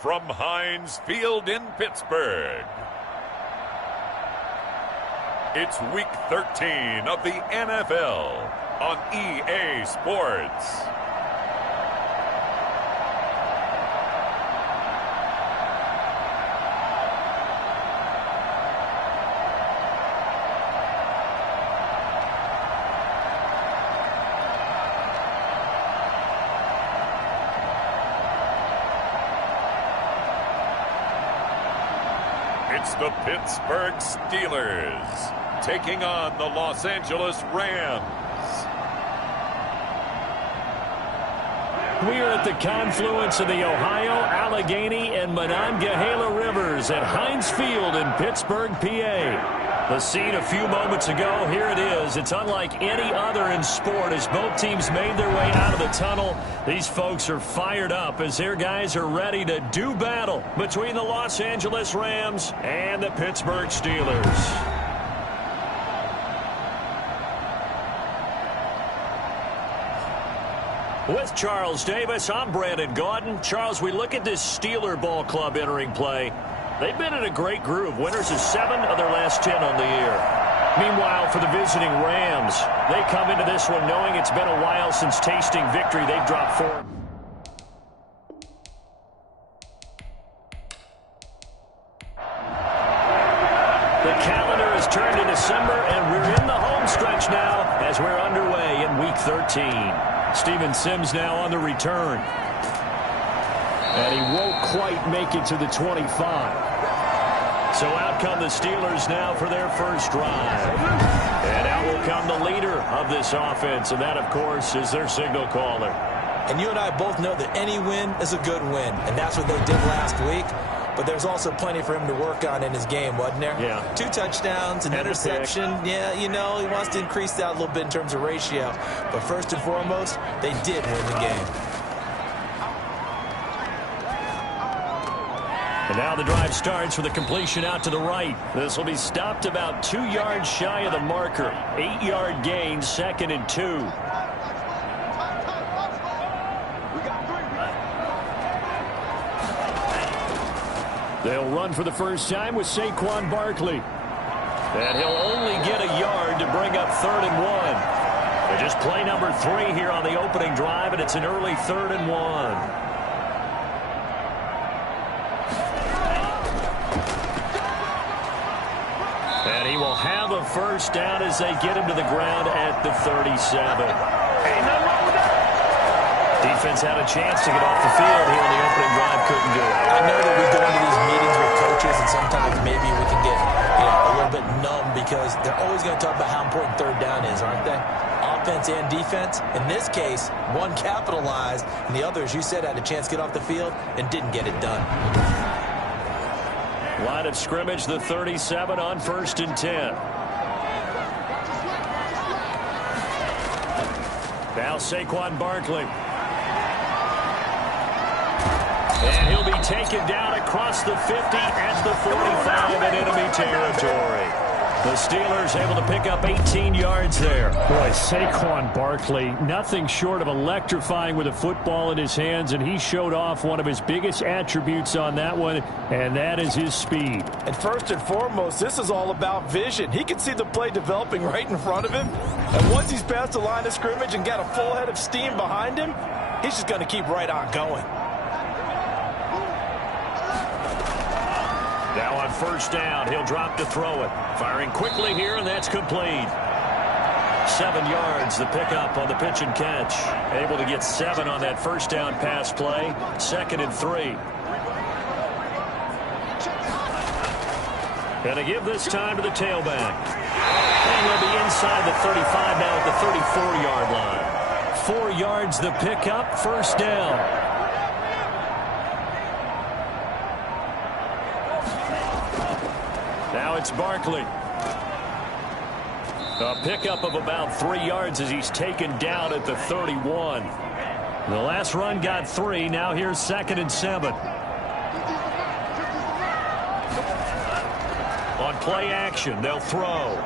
From Heinz Field in Pittsburgh, it's Week 13 of the NFL on EA Sports. It's the Pittsburgh Steelers taking on the Los Angeles Rams. We are at the confluence of the Ohio, Allegheny, and Monongahela Rivers at Heinz Field in Pittsburgh, PA. The scene a few moments ago, here it is. It's unlike any other in sport as both teams made their way out of the tunnel. These folks are fired up as their guys are ready to do battle between the Los Angeles Rams and the Pittsburgh Steelers. With Charles Davis, I'm Brandon Gaudin. Charles, we look at this Steeler ball club entering play. They've been in a great groove. Winners of 7 of their last 10 on the year. Meanwhile, for the visiting Rams, they come into this one knowing it's been a while since tasting victory. They've dropped 4. The calendar has turned to December, and we're in the home stretch now as we're underway in Week 13. Steven Sims now on the return. And he won't quite make it to the 25. So out come the Steelers now for their first drive. And out will come the leader of this offense, and that, of course, is their signal caller. And you and I both know that any win is a good win, and that's what they did last week. But there's also plenty for him to work on in his game, wasn't there? Yeah. 2 touchdowns, an interception. Yeah, you know, he wants to increase that a little bit in terms of ratio. But first and foremost, they did win the game. And now the drive starts with a completion out to the right. This will be stopped about 2 yards shy of the marker. 8-yard gain, 2nd and 2. They'll run for the first time with Saquon Barkley. And he'll only get a yard to bring up 3rd and 1. They just play number 3 here on the opening drive, and it's an early 3rd and 1. And he will have a first down as they get him to the ground at the 37. Ain't nothing wrong with that. Defense had a chance to get off the field here in the opening drive, couldn't do it. I know that we go into these meetings with coaches, and sometimes maybe we can get a little bit numb because they're always going to talk about how important 3rd down is, aren't they? Offense and defense. In this case, one capitalized, and the other, as you said, had a chance to get off the field and didn't get it done. Line of scrimmage, the 37 on 1st and 10. Now Saquon Barkley. And he'll be taken down across the 50 at the 45 in enemy territory. The Steelers able to pick up 18 yards there. Boy, Saquon Barkley, nothing short of electrifying with a football in his hands, and he showed off one of his biggest attributes on that one, and that is his speed. And first and foremost, this is all about vision. He can see the play developing right in front of him, and once he's past the line of scrimmage and got a full head of steam behind him, he's just going to keep right on going. Now on 1st down, he'll drop to throw it. Firing quickly here, and that's complete. 7 yards, the pickup on the pitch and catch. Able to get 7 on that 1st down pass play. 2nd and 3. And to give this time to the tailback. And they'll be inside the 35 now at the 34-yard line. 4 yards the pickup, 1st down. Now it's Barkley. A pickup of about 3 yards as he's taken down at the 31. The last run got 3. Now here's 2nd and 7. On play action, they'll throw.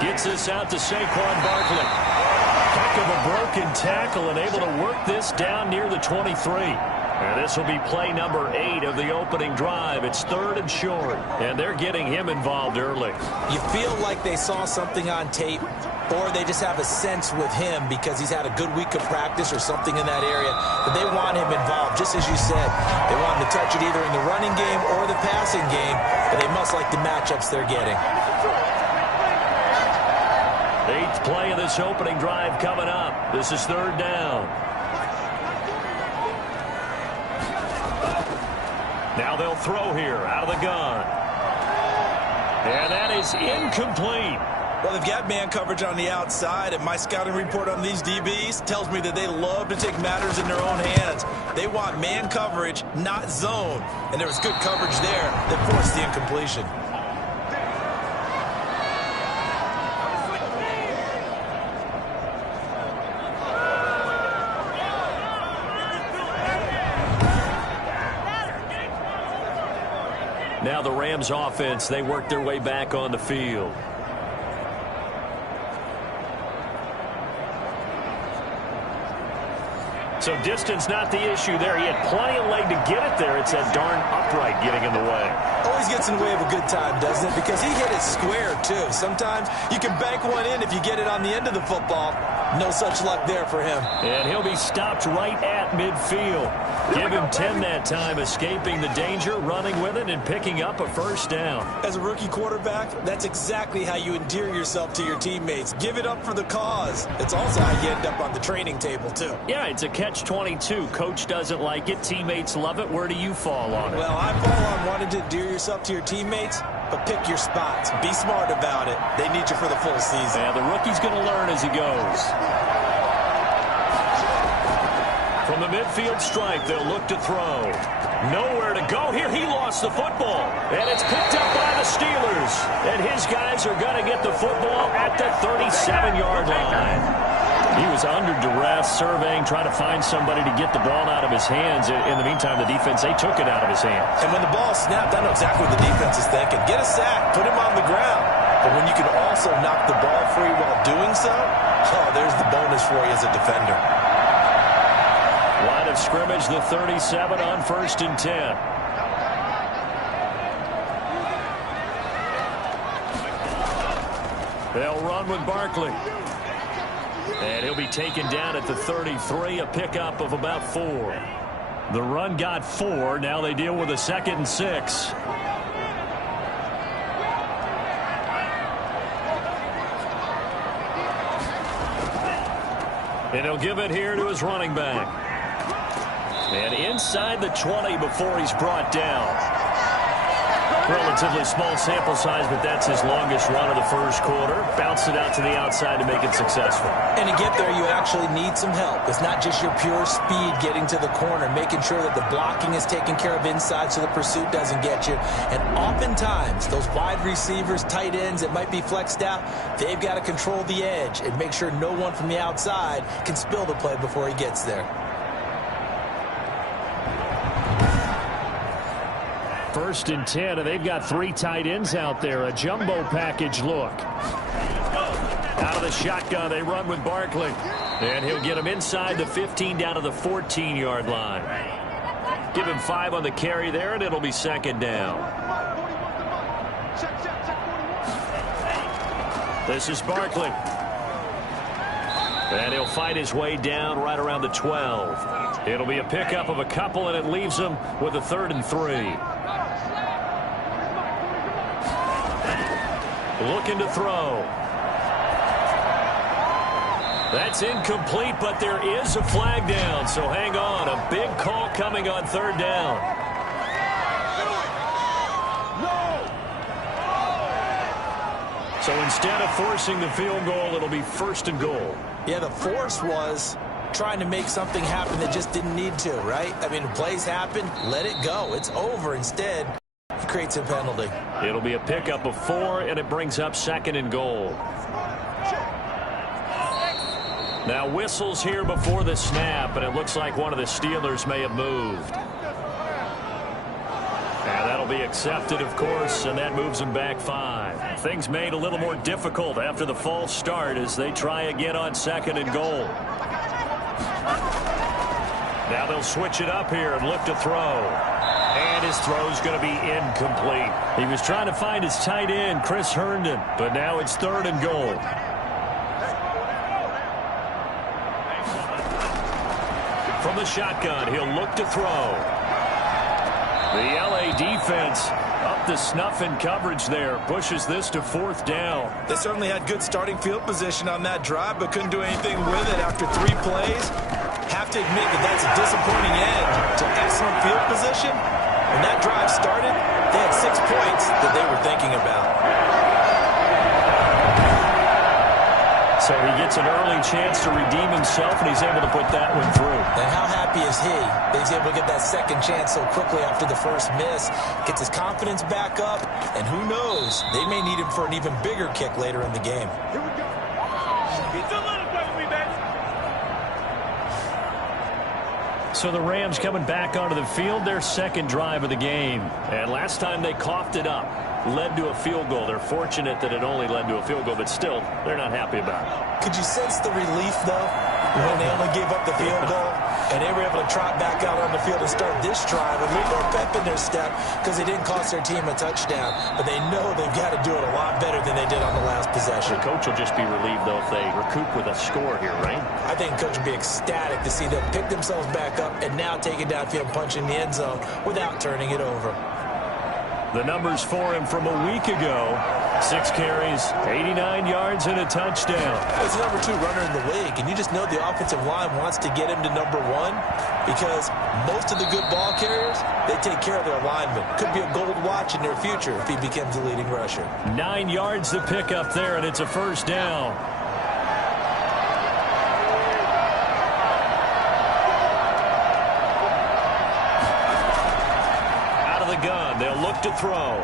Gets this out to Saquon Barkley. Heck of a broken tackle and able to work this down near the 23. And this will be play number 8 of the opening drive. It's 3rd and short, and they're getting him involved early. You feel like they saw something on tape, or they just have a sense with him because he's had a good week of practice or something in that area that they want him involved. Just as you said, they want him to touch it either in the running game or the passing game, but they must like the matchups they're getting. 8th play of this opening drive coming up. This is 3rd down. Now they'll throw here out of the gun. And that is incomplete. Well, they've got man coverage on the outside, and my scouting report on these DBs tells me that they love to take matters in their own hands. They want man coverage, not zone. And there was good coverage there that forced the incompletion. Now the Rams offense, they work their way back on the field. So distance not the issue there. He had plenty of leg to get it there. It's that darn upright getting in the way. Always gets in the way of a good time, doesn't it? Because he hit it square, too. Sometimes you can bank one in if you get it on the end of the football. No such luck there for him. And he'll be stopped right at midfield. Give him 10 that time, escaping the danger, running with it, and picking up a first down. As a rookie quarterback, that's exactly how you endear yourself to your teammates. Give it up for the cause. It's also how you end up on the training table, too. Yeah, it's a catch-22. Coach doesn't like it. Teammates love it. Where do you fall on it? Well, I fall on wanting to endear yourself to your teammates, but pick your spots. Be smart about it. They need you for the full season. Yeah, the rookie's going to learn as he goes. From the midfield stripe, they'll look to throw. Nowhere to go here. He lost the football. And it's picked up by the Steelers. And his guys are going to get the football at the 37-yard line. He was under duress, surveying, trying to find somebody to get the ball out of his hands. In the meantime, the defense, they took it out of his hands. And when the ball snapped, I know exactly what the defense is thinking. Get a sack. Put him on the ground. But when you can also knock the ball free while doing so, oh, there's the bonus for you as a defender. Line of scrimmage, the 37 on 1st and 10. They'll run with Barkley. And he'll be taken down at the 33, a pickup of about 4. The run got 4. Now they deal with a 2nd and 6. And he'll give it here to his running back. And inside the 20 before he's brought down. Relatively small sample size, but that's his longest run of the first quarter. Bounced it out to the outside to make it successful. And to get there, you actually need some help. It's not just your pure speed getting to the corner, making sure that the blocking is taken care of inside so the pursuit doesn't get you. And oftentimes, those wide receivers, tight ends that might be flexed out, they've got to control the edge and make sure no one from the outside can spill the play before he gets there. 1st and 10, and they've got 3 tight ends out there. A jumbo package look. Out of the shotgun, they run with Barkley. And he'll get him inside the 15 down to the 14-yard line. Give him 5 on the carry there, and it'll be 2nd down. This is Barkley. And he'll fight his way down right around the 12. It'll be a pickup of a couple, and it leaves him with a 3rd and 3. Looking to throw. That's incomplete, but there is a flag down, so hang on. A big call coming on 3rd down. So instead of forcing the field goal, it'll be 1st and goal. Yeah, the force was trying to make something happen that just didn't need to, right? I mean, plays happen, let it go. It's over. Instead, it creates a penalty. It'll be a pickup of 4, and it brings up 2nd and goal. Now whistles here before the snap, and it looks like one of the Steelers may have moved. And that'll be accepted, of course, and that moves them back 5. Things made a little more difficult after the false start as they try again on 2nd and goal. Now they'll switch it up here and look to throw. And his throw's going to be incomplete. He was trying to find his tight end, Chris Herndon, but now it's 3rd and goal. From the shotgun, he'll look to throw. The LA defense up to snuff in coverage there. Pushes this to 4th down. They certainly had good starting field position on that drive, but couldn't do anything with it after 3 plays. Have to admit that that's a disappointing end to excellent field position. When that drive started, they had 6 points that they were thinking about. So he gets an early chance to redeem himself, and he's able to put that one through. And how happy is he that he's able to get that second chance so quickly after the first miss? Gets his confidence back up, and who knows, they may need him for an even bigger kick later in the game. Here we go. He's a little bit with me, baby. So the Rams coming back onto the field, their 2nd drive of the game. And last time they coughed it up, led to a field goal. They're fortunate that it only led to a field goal, but still, they're not happy about it. Could you sense the relief, though, when they only gave up the field goal and they were able to trot back out on the field and start this drive with a little more pep in their step because they didn't cost their team a touchdown, but they know they've got to do it a lot better than they did on the last possession. The coach will just be relieved, though, if they recoup with a score here, right? I think the coach would be ecstatic to see them pick themselves back up and now take it downfield and punch in the end zone without turning it over. The numbers for him from a week ago: 6 carries, 89 yards, and a touchdown. He's the number 2 runner in the league, and you just know the offensive line wants to get him to number 1 because most of the good ball carriers, they take care of their linemen. Could be a gold watch in their future if he becomes the leading rusher. 9 yards to pick up there, and it's a 1st down. They'll look to throw.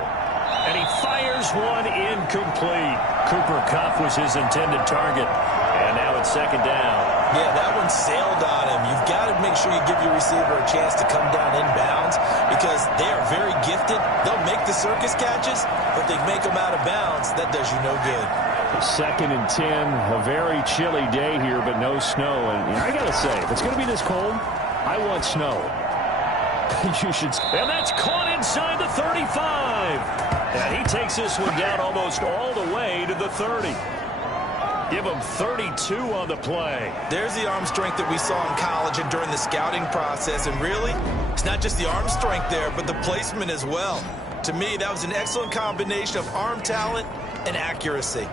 And he fires one incomplete. Cooper Kupp was his intended target. And now it's 2nd down. Yeah, that one sailed on him. You've got to make sure you give your receiver a chance to come down inbounds because they are very gifted. They'll make the circus catches, but they make them out of bounds. That does you no good. 2nd and 10, a very chilly day here, but no snow. And I got to say, if it's going to be this cold, I want snow. You should. And that's caught inside the 35. And he takes this one down almost all the way to the 30. Give him 32 on the play. There's the arm strength that we saw in college and during the scouting process. And really, it's not just the arm strength there, but the placement as well. To me, that was an excellent combination of arm talent and accuracy.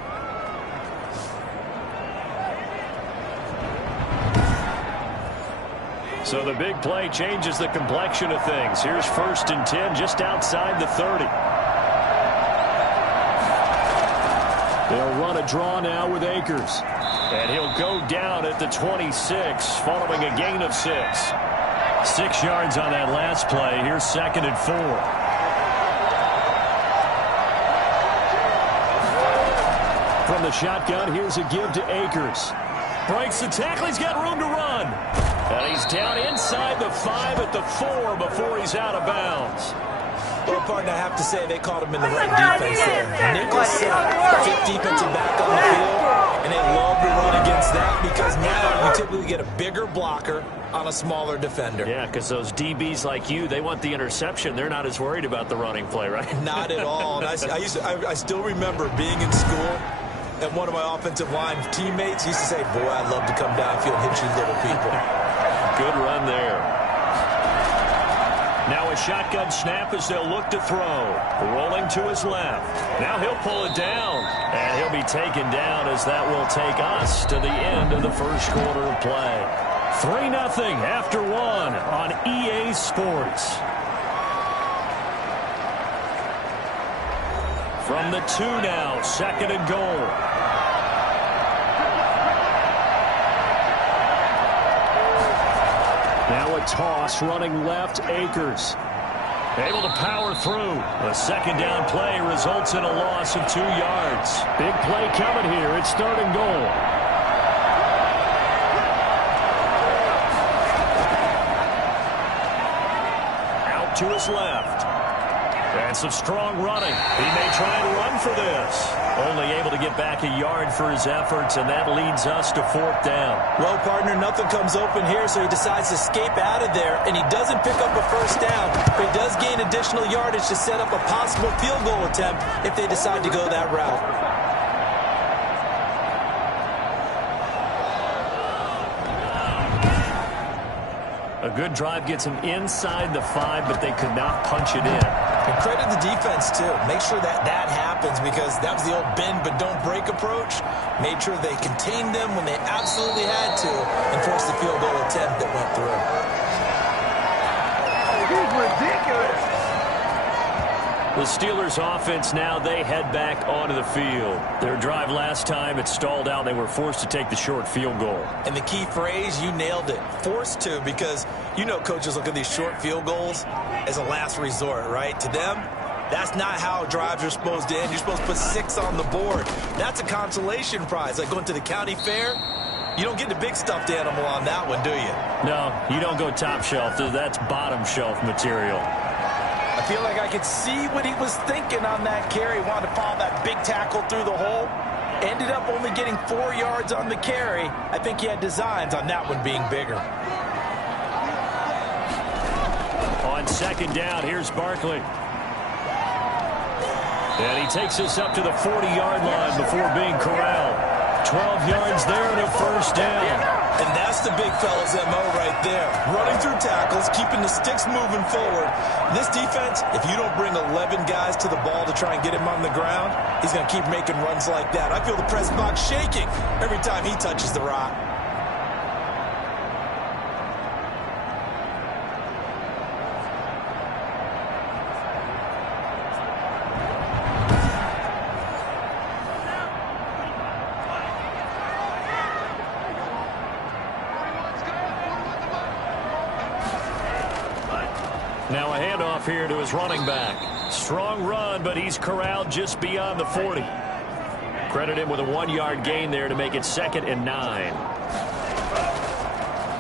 So the big play changes the complexion of things. Here's 1st and 10 just outside the 30. They'll run a draw now with Akers. And he'll go down at the 26 following a gain of 6. 6 yards on that last play. Here's 2nd and 4. From the shotgun, here's a give to Akers. Breaks the tackle. He's got room to run. And he's down inside the 5 at the 4 before he's out of bounds. Well, partner, I have to say they caught him in the right defense there. Nickel set, 5th defensive back on the field, and they love to run against that because now you typically get a bigger blocker on a smaller defender. Yeah, because those DBs like you, they want the interception. They're not as worried about the running play, right? Not at all. And I still remember being in school, and one of my offensive line teammates used to say, boy, I'd love to come downfield and hit you little people. Good run there. Now a shotgun snap as they'll look to throw. Rolling to his left. Now he'll pull it down. And he'll be taken down as that will take us to the end of the first quarter of play. 3-0 after 1 on EA Sports. From the 2 now, 2nd and goal. Now a toss running left, Akers. Able to power through. A 2nd down play results in a loss of 2 yards. Big play coming here. It's 3rd and goal. Out to his left. And some strong running. He may try and run for this. Only able to get back a yard for his efforts, and that leads us to 4th down. Well, partner, nothing comes open here, so he decides to escape out of there, and he doesn't pick up a 1st down, but he does gain additional yardage to set up a possible field goal attempt if they decide to go that route. A good drive gets him inside the 5, but they could not punch it in. And credit the defense, too. Make sure that happens, because that was the old bend but don't break approach. Made sure they contained them when they absolutely had to and forced the field goal attempt that went through. He's ridiculous. The Steelers offense now, they head back onto the field. Their drive last time, it stalled out. They were forced to take the short field goal. And the key phrase, you nailed it, forced to, because you know coaches look at these short field goals as a last resort, right? To them, that's not how drives are supposed to end. You're supposed to put 6 on the board. That's a consolation prize, like going to the county fair. You don't get the big stuffed animal on that one, do you? No, you don't go top shelf. That's bottom shelf material. I feel like I could see what he was thinking on that carry. Wanted to follow that big tackle through the hole. Ended up only getting 4 yards on the carry. I think he had designs on that one being bigger. On 2nd down, here's Barkley. And he takes us up to the 40-yard line before being corralled. 12 yards there and a 1st down. And that's the big fella's MO right there. Running through tackles, keeping the sticks moving forward. This defense, if you don't bring 11 guys to the ball to try and get him on the ground, he's going to keep making runs like that. I feel the press box shaking every time he touches the rock. Now a handoff here to his running back. Strong run, but he's corralled just beyond the 40. Credit him with a 1-yard gain there to make it 2nd and 9.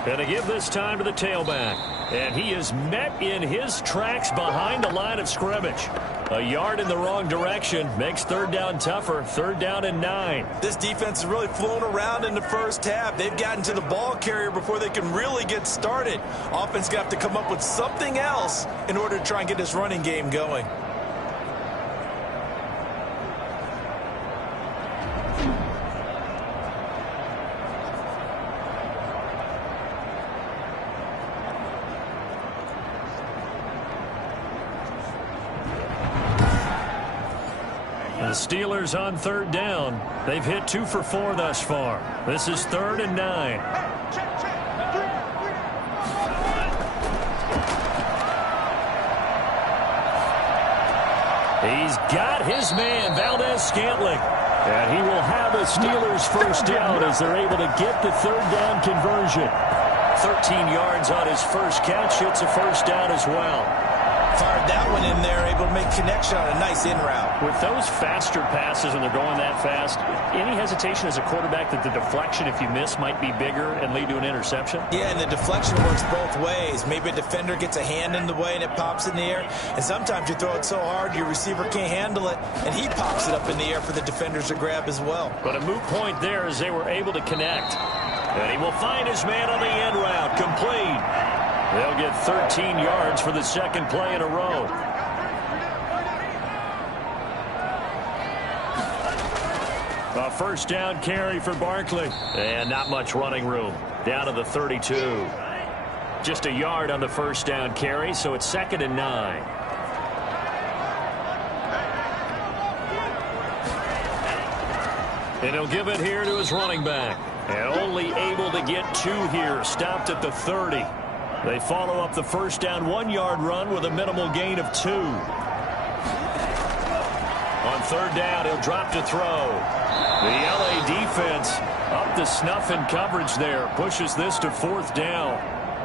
And to give this time to the tailback. And he is met in his tracks behind the line of scrimmage. A yard in the wrong direction makes 3rd down tougher. 3rd down and 9. This defense has really flown around in the first half. They've gotten to the ball carrier before they can really get started. Offense got to come up with something else in order to try and get this running game going. The Steelers on 3rd down. They've hit 2 for 4 thus far. This is 3rd and 9. He's got his man, Valdez-Scantling. And he will have a Steelers 1st down as they're able to get the 3rd down conversion. 13 yards on his first catch. It's a 1st down as well. Fired that one in there, able to make connection on a nice in route. With those faster passes when they're going that fast, any hesitation as a quarterback that the deflection, if you miss, might be bigger and lead to an interception? Yeah, and the deflection works both ways. Maybe a defender gets a hand in the way and it pops in the air. And sometimes you throw it so hard your receiver can't handle it, and he pops it up in the air for the defenders to grab as well. But a moot point there as they were able to connect. And he will find his man on the end route, complete. They'll get 13 yards for the 2nd play in a row. A 1st down carry for Barkley. And not much running room. Down to the 32. Just a yard on the 1st down carry, so it's 2nd and 9. And he'll give it here to his running back. And only able to get 2 here. Stopped at the 30. They follow up the 1st down 1-yard run with a minimal gain of 2. On 3rd down, he'll drop to throw. The LA defense up to snuff in coverage there. Pushes this to 4th down.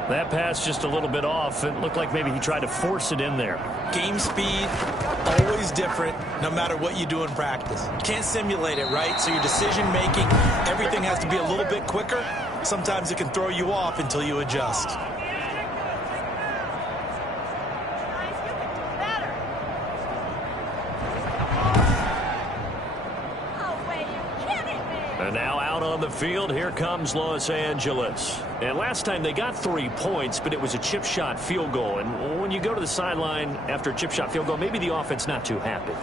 That pass just a little bit off. It looked like maybe he tried to force it in there. Game speed, always different, no matter what you do in practice. You can't simulate it, right? So your decision-making, everything has to be a little bit quicker. Sometimes it can throw you off until you adjust. the field. Here comes Los Angeles. And last time they got 3 points, but it was a chip shot field goal. And when you go to the sideline after a chip shot field goal, maybe the offense not too happy.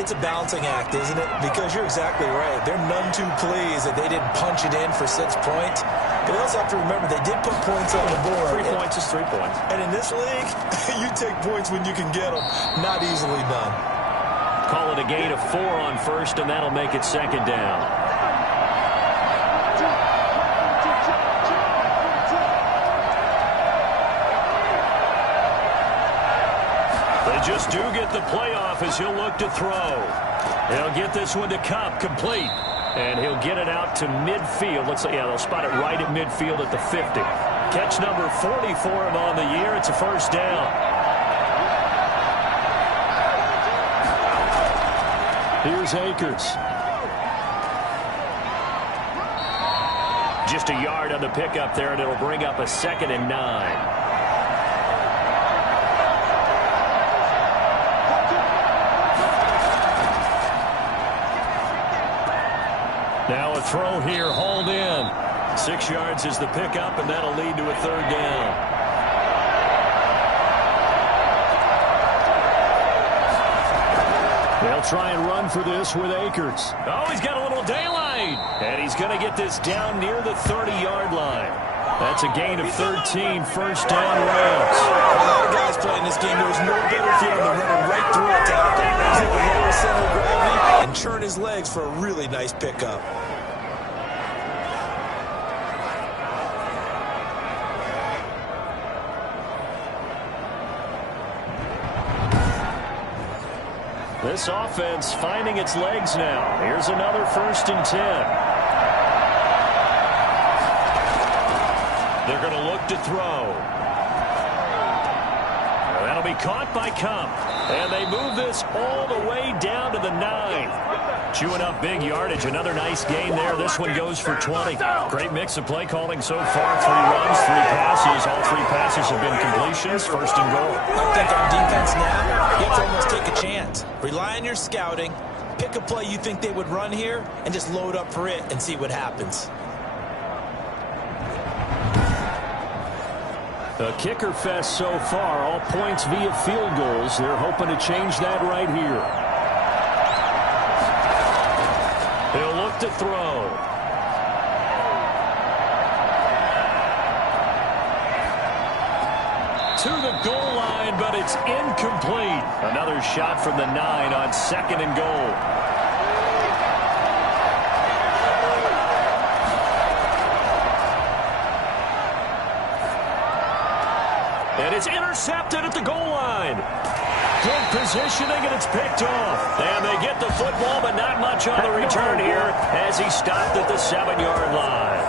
It's a balancing act, isn't it? Because you're exactly right. They're none too pleased that they didn't punch it in for 6 points. But you also have to remember they did put points on the board. 3 points is 3 points. And in this league, you take points when you can get them. Not easily done. Call it a gain of 4 on first, and that'll make it second down. They just do get the playoff as he'll look to throw. He'll get this one to Cup, complete. And he'll get it out to midfield. Looks like, yeah, they'll spot it right at midfield at the 50. Catch number 40 for him on the year. It's a first down. Here's Akers. Just a yard on the pickup there, and it'll bring up a 2nd and 9. Now a throw here, hauled in. 6 yards is the pickup, and that'll lead to a 3rd down. They'll try and run for this with Akers. Oh, he's got a little daylight. And he's going to get this down near the 30-yard line. That's a gain of 13, first down Rams. A lot of guys playing this game. There was no better feeling than running right through a tackle, take a lower center of gravity, and churn his legs for a really nice pickup. This offense finding its legs now. Here's another 1st and 10. They're going to look to throw. That'll be caught by Cup. And they move this all the way down to the 9. Chewing up big yardage. Another nice gain there. This one goes for 20. Great mix of play calling so far. 3 runs, 3 passes. All 3 passes have been completions. 1st and goal. I think on defense now, you have to almost take a chance. Rely on your scouting. Pick a play you think they would run here and just load up for it and see what happens. A kicker fest so far. All points via field goals. They're hoping to change that right here. He'll look to throw. To the goal line, but it's incomplete. Another shot from the 9 on 2nd and goal. And it's intercepted at the goal line. Good positioning, and it's picked off. And they get the football, but not much on the return here as he stopped at the 7-yard line.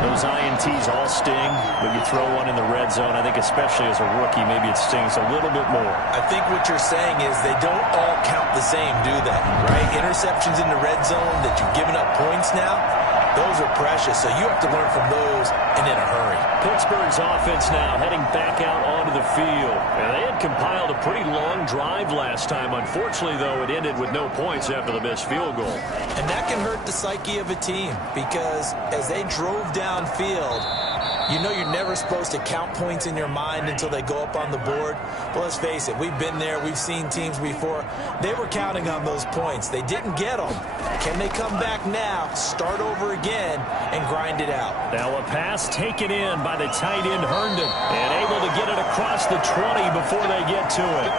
Those INTs all sting, but you throw one in the red zone, I think especially as a rookie, maybe it stings a little bit more. I think what you're saying is they don't all count the same, do they? Right? Interceptions in the red zone that you've given up points now, those are precious, so you have to learn from those and in a hurry. Pittsburgh's offense now heading back out onto the field. And they had compiled a pretty long drive last time. Unfortunately, though, it ended with no points after the missed field goal. And that can hurt the psyche of a team because as they drove downfield, you know you're never supposed to count points in your mind until they go up on the board. But let's face it, we've been there. We've seen teams before. They were counting on those points. They didn't get them. Can they come back now, start over again, and grind it out? Now a pass taken in by the tight end Herndon and able to get it across the 20 before they get to it.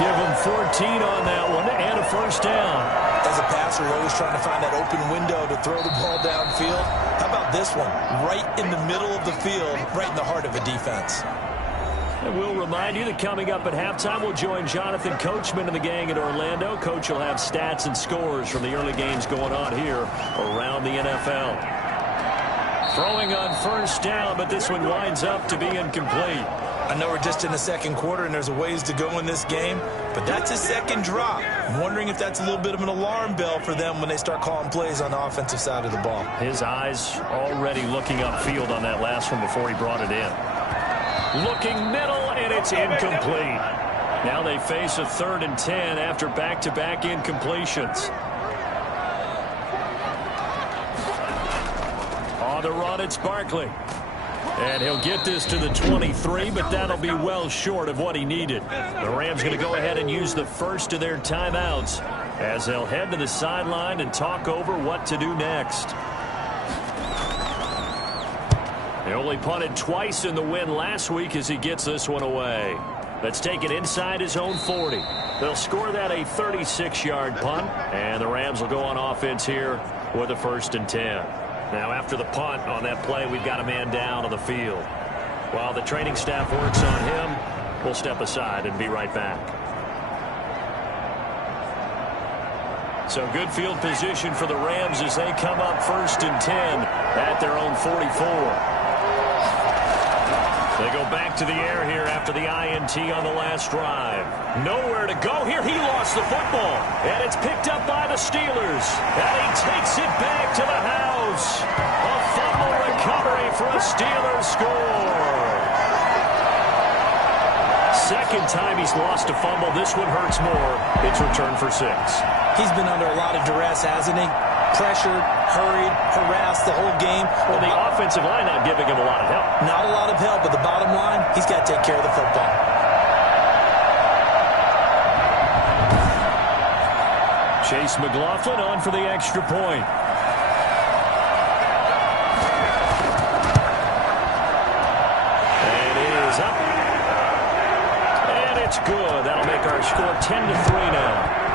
Give them 14 on that one and a first down. As a passer, you're always trying to find that open window to throw the ball downfield. How about this one? Right in the middle of the field, right in the heart of a defense. And we'll remind you that coming up at halftime, we'll join Jonathan Coachman and the gang at Orlando. Coach will have stats and scores from the early games going on here around the NFL. Throwing on first down, but this one winds up to be incomplete. I know we're just in the second quarter and there's a ways to go in this game, but that's a second drop. I'm wondering if that's a little bit of an alarm bell for them when they start calling plays on the offensive side of the ball. His eyes already looking upfield on that last one before he brought it in. Looking middle, and it's incomplete. Now they face a 3rd and 10 after back-to-back incompletions. On the run, it's Barkley. And he'll get this to the 23, but that'll be well short of what he needed. The Rams going to go ahead and use the first of their timeouts as they'll head to the sideline and talk over what to do next. He only punted twice in the win last week as he gets this one away. That's taken inside his own 40. They'll score that a 36-yard punt, and the Rams will go on offense here with a 1st and 10. Now, after the punt on that play, we've got a man down on the field. While the training staff works on him, we'll step aside and be right back. So good field position for the Rams as they come up 1st and 10 at their own 44. They go back to the air here after the INT on the last drive. Nowhere to go here. He lost the football. And it's picked up by the Steelers. And he takes it back to the house. A fumble recovery for a Steelers score. Second time he's lost a fumble. This one hurts more. It's returned for 6. He's been under a lot of duress, hasn't he? Pressured, hurried, harassed the whole game. Well, the offensive line not giving him a lot of help. Not a lot of help, but the bottom line, he's got to take care of the football. Chase McLaughlin on for the extra point. And it is up. And it's good. That'll make our score 10-3 now.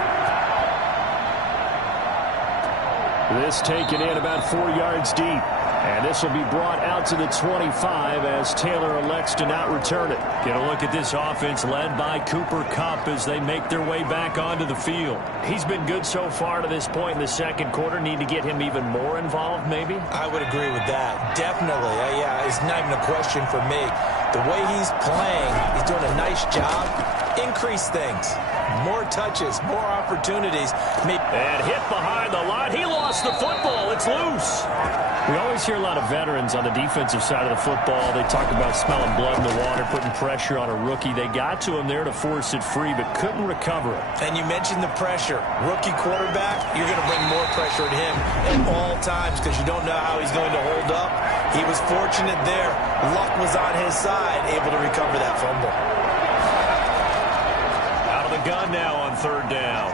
This taken in about 4 yards deep. And this will be brought out to the 25 as Taylor elects to not return it. Get a look at this offense led by Cooper Kupp as they make their way back onto the field. He's been good so far to this point in the second quarter. Need to get him even more involved, maybe? I would agree with that. Definitely. Yeah, it's not even a question for me. The way he's playing, he's doing a nice job. Increase things. More touches, more opportunities. And hit behind the line. He lost the football. It's loose. We always hear a lot of veterans on the defensive side of the football. They talk about smelling blood in the water, putting pressure on a rookie. They got to him there to force it free, but couldn't recover it. And you mentioned the pressure. Rookie quarterback, you're going to bring more pressure at him at all times because you don't know how he's going to hold up. He was fortunate there. Luck was on his side, able to recover that fumble. Out of the gun now on 3rd down.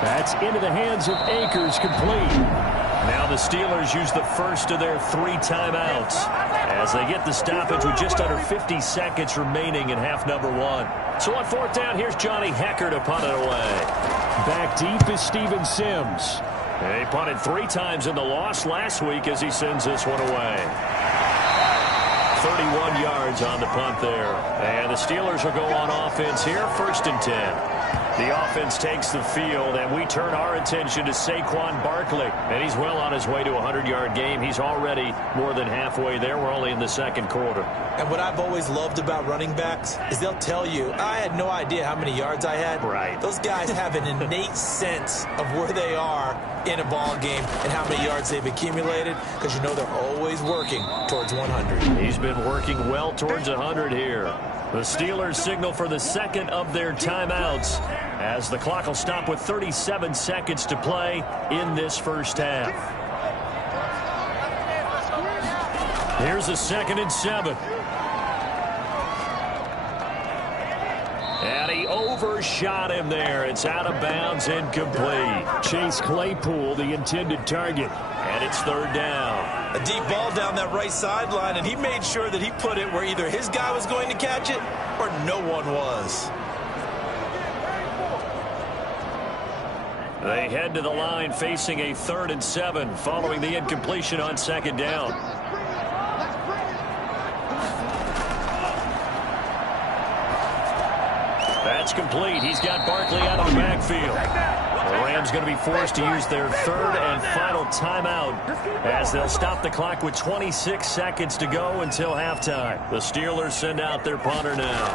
That's into the hands of Akers, complete. Now the Steelers use the first of their 3 timeouts as they get the stoppage with just under 50 seconds remaining in half number 1. So on 4th down, here's Johnny Hecker to punt it away. Back deep is Steven Sims. He punted 3 times in the loss last week as he sends this one away. 31 yards on the punt there. And the Steelers will go on offense here, 1st and 10. The offense takes the field, and we turn our attention to Saquon Barkley. And he's well on his way to a 100-yard game. He's already more than halfway there. We're only in the second quarter. And what I've always loved about running backs is they'll tell you, I had no idea how many yards I had. Right. Those guys have an innate sense of where they are in a ball game and how many yards they've accumulated because you know they're always working towards 100. He's been working well towards 100 here. The Steelers signal for the second of their timeouts as the clock will stop with 37 seconds to play in this first half. Here's a 2nd and 7. And he overshot him there. It's out of bounds, incomplete. Chase Claypool, the intended target. And it's 3rd down. A deep ball down that right sideline, and he made sure that he put it where either his guy was going to catch it or no one was. They head to the line facing a 3rd and 7 following the incompletion on 2nd down. That's complete. He's got Barkley out of the backfield. The Rams going to be forced to use their 3rd and final timeout as they'll stop the clock with 26 seconds to go until halftime. The Steelers send out their punter now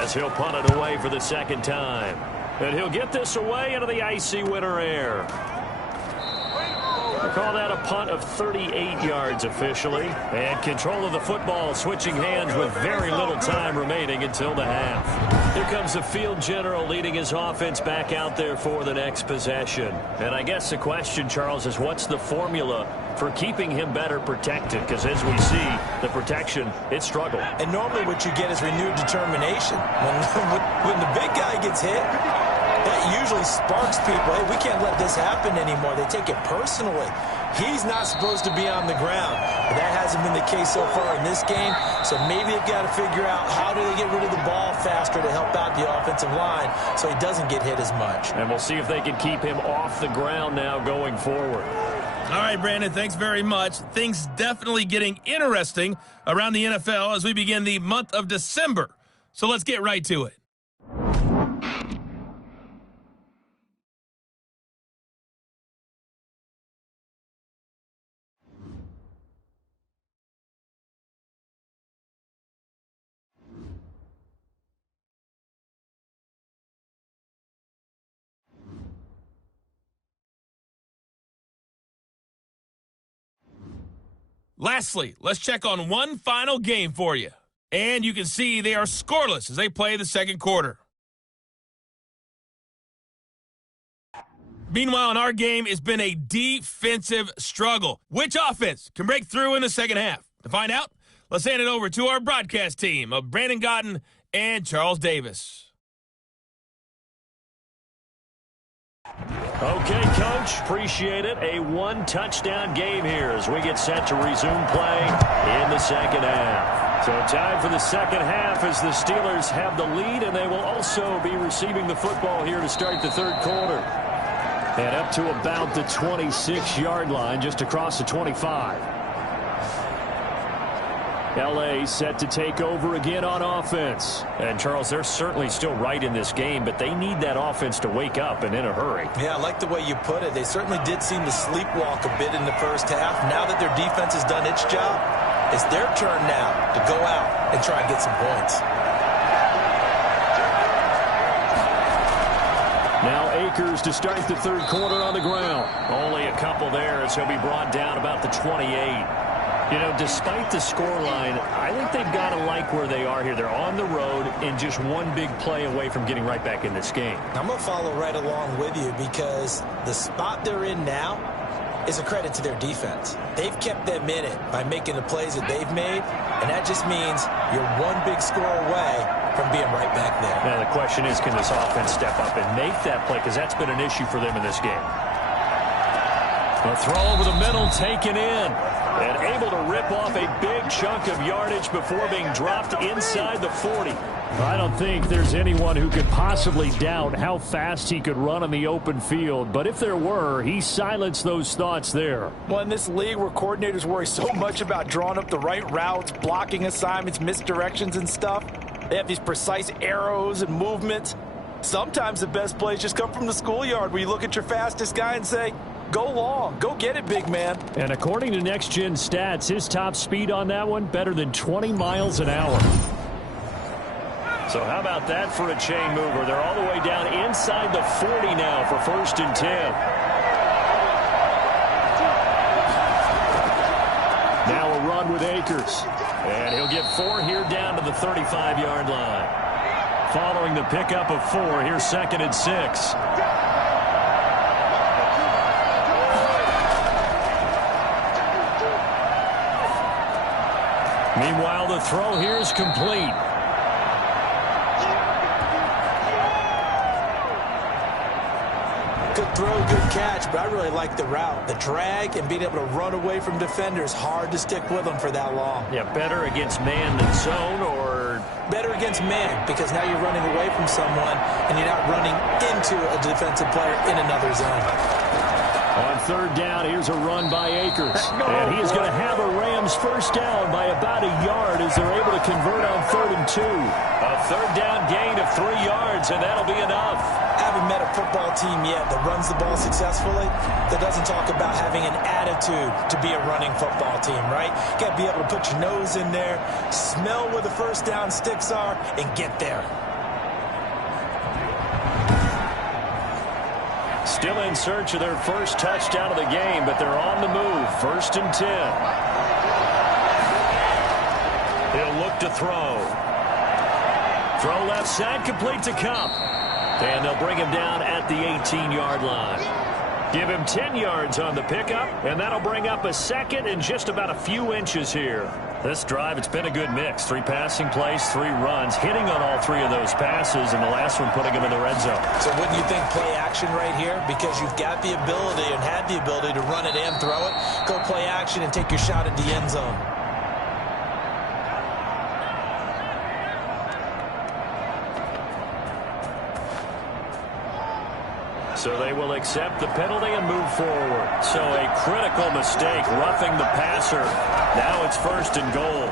as he'll punt it away for the 2nd time. And he'll get this away into the icy winter air. We'll call that a punt of 38 yards officially. And control of the football switching hands with very little time remaining until the half. Here comes the field general leading his offense back out there for the next possession. And I guess the question, Charles, is what's the formula for keeping him better protected? Because as we see, the protection, it struggled. And normally what you get is renewed determination. When the big guy gets hit, that usually sparks people. Hey, we can't let this happen anymore. They take it personally. He's not supposed to be on the ground. But that hasn't been the case so far in this game. So maybe they've got to figure out how do they get rid of the ball faster to help out the offensive line so he doesn't get hit as much. And we'll see if they can keep him off the ground now going forward. All right, Brandon, thanks very much. Things definitely getting interesting around the NFL as we begin the month of December. So let's get right to it. Lastly, let's check on one final game for you. And you can see they are scoreless as they play the second quarter. Meanwhile, in our game, it's been a defensive struggle. Which offense can break through in the second half? To find out, let's hand it over to our broadcast team of Brandon Gotten and Charles Davis. Okay, Coach, appreciate it. A one-touchdown game here as we get set to resume play in the second half. So time for the second half as the Steelers have the lead, and they will also be receiving the football here to start the third quarter. And up to about the 26-yard line, just across the 25. L.A. set to take over again on offense. And, Charles, they're certainly still right in this game, but they need that offense to wake up and in a hurry. Yeah, I like the way you put it. They certainly did seem to sleepwalk a bit in the first half. Now that their defense has done its job, it's their turn now to go out and try and get some points. Now Akers to start the third quarter on the ground. Only a couple there as he'll be brought down about the 28. You know, despite the scoreline, I think they've got to like where they are here. They're on the road and just one big play away from getting right back in this game. I'm going to follow right along with you because the spot they're in now is a credit to their defense. They've kept them in it by making the plays that they've made, and that just means you're one big score away from being right back there. Now, the question is, can this offense step up and make that play? Because that's been an issue for them in this game. The throw over the middle taken in. And able to rip off a big chunk of yardage before being dropped inside the 40. I don't think there's anyone who could possibly doubt how fast he could run on the open field. But if there were, he silenced those thoughts there. Well, in this league where coordinators worry so much about drawing up the right routes, blocking assignments, misdirections and stuff, they have these precise arrows and movements. Sometimes the best plays just come from the schoolyard where you look at your fastest guy and say, go long. Go get it, big man. And according to Next Gen Stats, his top speed on that one, better than 20 miles an hour. So how about that for a chain mover? They're all the way down inside the 40 now for 1st and 10. Now a run with Akers. And he'll get 4 here down to the 35-yard line. Following the pickup of 4, here's 2nd and 6. Meanwhile, the throw here is complete. Good throw, good catch, but I really like the route. The drag and being able to run away from defenders, hard to stick with them for that long. Yeah, better against man than zone, or better against man, because now you're running away from someone and you're not running into a defensive player in another zone. On 3rd down, here's a run by Akers. And he is going to have a Rams first down by about a yard as they're able to convert on 3rd and 2. A 3rd down gain of 3 yards, and that'll be enough. I haven't met a football team yet that runs the ball successfully that doesn't talk about having an attitude to be a running football team, right? You got to be able to put your nose in there, smell where the first down sticks are, and get there. Still in search of their first touchdown of the game, but they're on the move. 1st and 10. He'll look to throw. Throw left side, complete to Cup. And they'll bring him down at the 18-yard line. Give him 10 yards on the pickup, and that'll bring up a second and just about a few inches here. This drive, it's been a good mix. 3 passing plays, 3 runs, hitting on all 3 of those passes, and the last one putting him in the red zone. So wouldn't you think play action right here? Because you've got the ability and had the ability to run it and throw it. Go play action and take your shot at the end zone. So they will accept the penalty and move forward. So a critical mistake, roughing the passer. Now it's 1st and goal.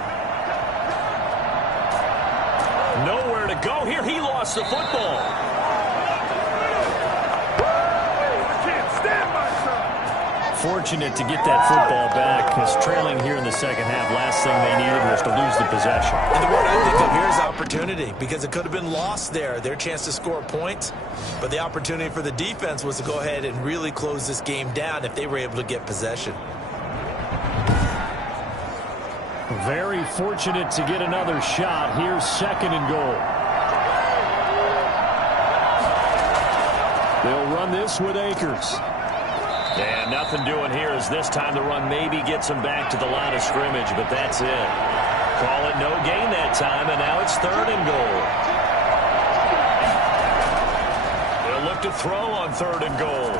Nowhere to go here. He lost the football. Fortunate to get that football back, because trailing here in the second half, last thing they needed was to lose the possession. And the word I think of here is opportunity, because it could have been lost there, their chance to score points. But the opportunity for the defense was to go ahead and really close this game down if they were able to get possession. Very fortunate to get another shot. Here's 2nd and goal. They'll run this with Akers. And nothing doing here as this time the run maybe gets him back to the line of scrimmage, but that's it. Call it no gain that time, and now it's 3rd and goal. They'll look to throw on 3rd and goal.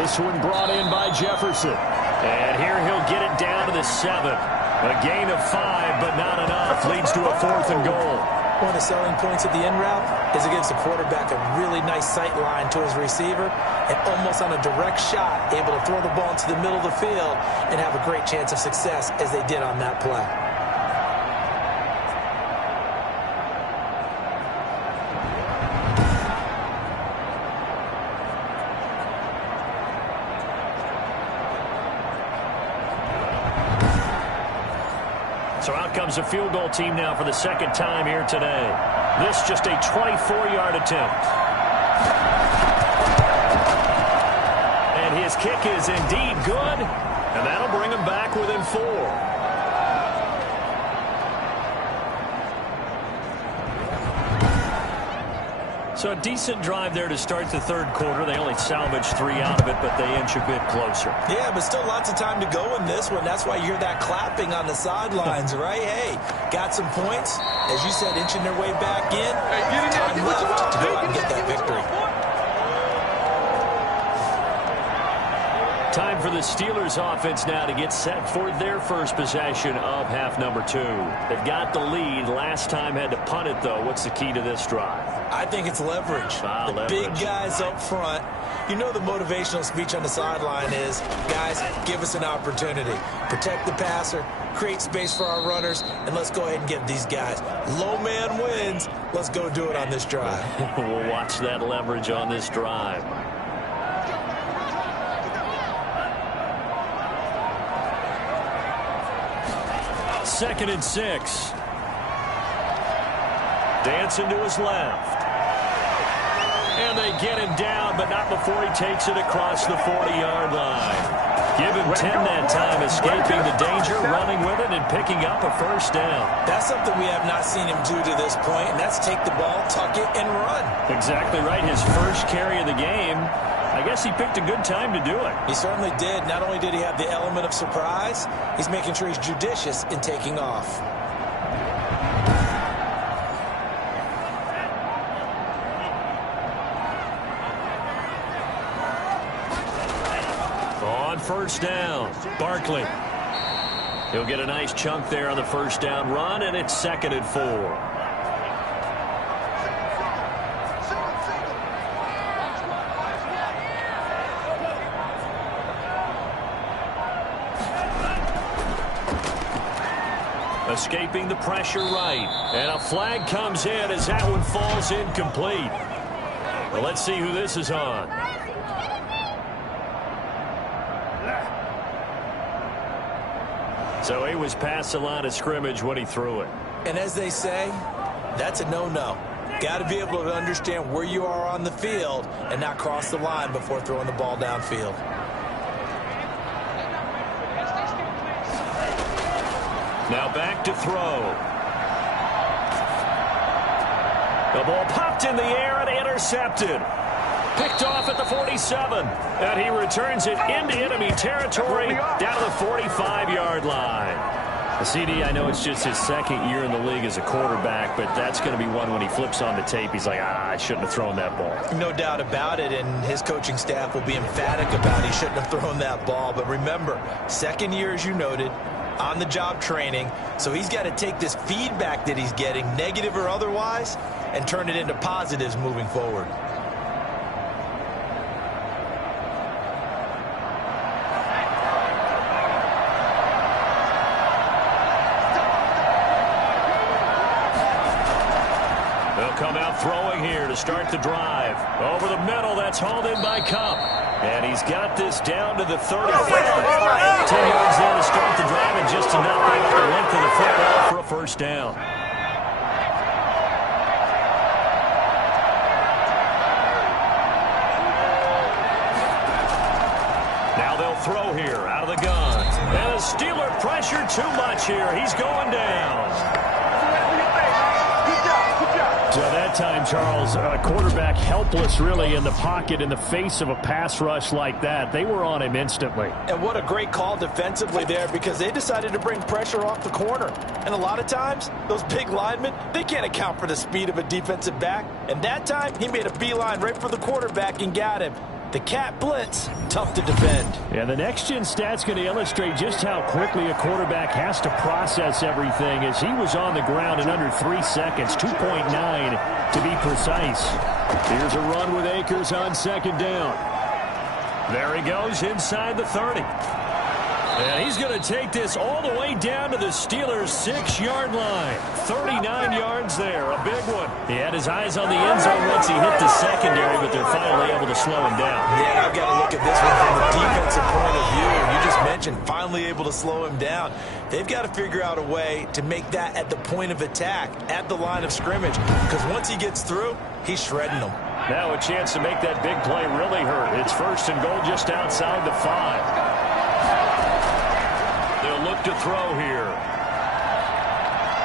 This one brought in by Jefferson. And here he'll get it down to the 7. A gain of 5, but not enough. Leads to a 4th and goal. One of the selling points of the in route is it gives the quarterback a really nice sight line to his receiver and almost on a direct shot able to throw the ball into the middle of the field and have a great chance of success as they did on that play. So out comes a field goal team now for the 2nd time here today. This just a 24-yard attempt. And his kick is indeed good, and that'll bring him back within 4. So a decent drive there to start the 3rd quarter. They only salvaged 3 out of it, but they inch a bit closer. Yeah, but still lots of time to go in this one. That's why you hear that clapping on the sidelines, right? Hey, got some points. As you said, inching their way back in. Time left to go out and get that victory. Time for the Steelers offense now to get set for their first possession of half number 2. They've got the lead. Last time had to punt it, though. What's the key to this drive? I think it's leverage. The big guys up front. You know the motivational speech on the sideline is, guys, give us an opportunity. Protect the passer, create space for our runners, and let's go ahead and get these guys. Low man wins. Let's go do it on this drive. We'll watch that leverage on this drive. Second and 6. Dancing to his left. And they get him down, but not before he takes it across the 40-yard line. Give him 10 that time, escaping the danger, running with it, and picking up a 1st down. That's something we have not seen him do to this point, and that's take the ball, tuck it, and run. Exactly right. His first carry of the game. I guess he picked a good time to do it. He certainly did. Not only did he have the element of surprise, he's making sure he's judicious in taking off. On 1st down, Barkley. He'll get a nice chunk there on the 1st down run, and it's 2nd and 4. Escaping the pressure right. And a flag comes in as that one falls incomplete. Well, let's see who this is on. So he was past the line of scrimmage when he threw it. And as they say, that's a no-no. Got to be able to understand where you are on the field and not cross the line before throwing the ball downfield. Now back to throw. The ball popped in the air and intercepted. Picked off at the 47. And he returns it into enemy territory down to the 45-yard line. CD, I know it's just his second year in the league as a quarterback, but that's going to be one when he flips on the tape. He's like, I shouldn't have thrown that ball. No doubt about it, and his coaching staff will be emphatic about he shouldn't have thrown that ball. But remember, second year, as you noted, on-the-job training, so he's got to take this feedback that he's getting, negative or otherwise, and turn it into positives moving forward. Come out throwing here to start the drive. Over the middle, that's hauled in by Cup. And he's got this down to the 35. 10 yards there to start the drive, and just enough to get the length of the football for a first down. Now they'll throw here out of the gun. And a Steeler pressure too much here. He's going down. So that time, Charles, quarterback helpless really in the pocket in the face of a pass rush like that. They were on him instantly. And what a great call defensively there, because they decided to bring pressure off the corner. And a lot of times, those big linemen, they can't account for the speed of a defensive back. And that time, he made a beeline right for the quarterback and got him. The cat blitz, tough to defend. Yeah, the next-gen stat's going to illustrate just how quickly a quarterback has to process everything, as he was on the ground in under 3 seconds, 2.9 to be precise. Here's a run with Akers on second down. There he goes inside the 30. And he's going to take this all the way down to the Steelers' 6-yard line. 39 yards there, a big one. He had his eyes on the end zone once he hit the secondary, but they're finally able to slow him down. Yeah, I've got to look at this one from the defensive point of view. You just mentioned finally able to slow him down. They've got to figure out a way to make that at the point of attack, at the line of scrimmage, because once he gets through, he's shredding them. Now a chance to make that big play really hurt. It's first and goal just outside the 5. They'll look to throw here.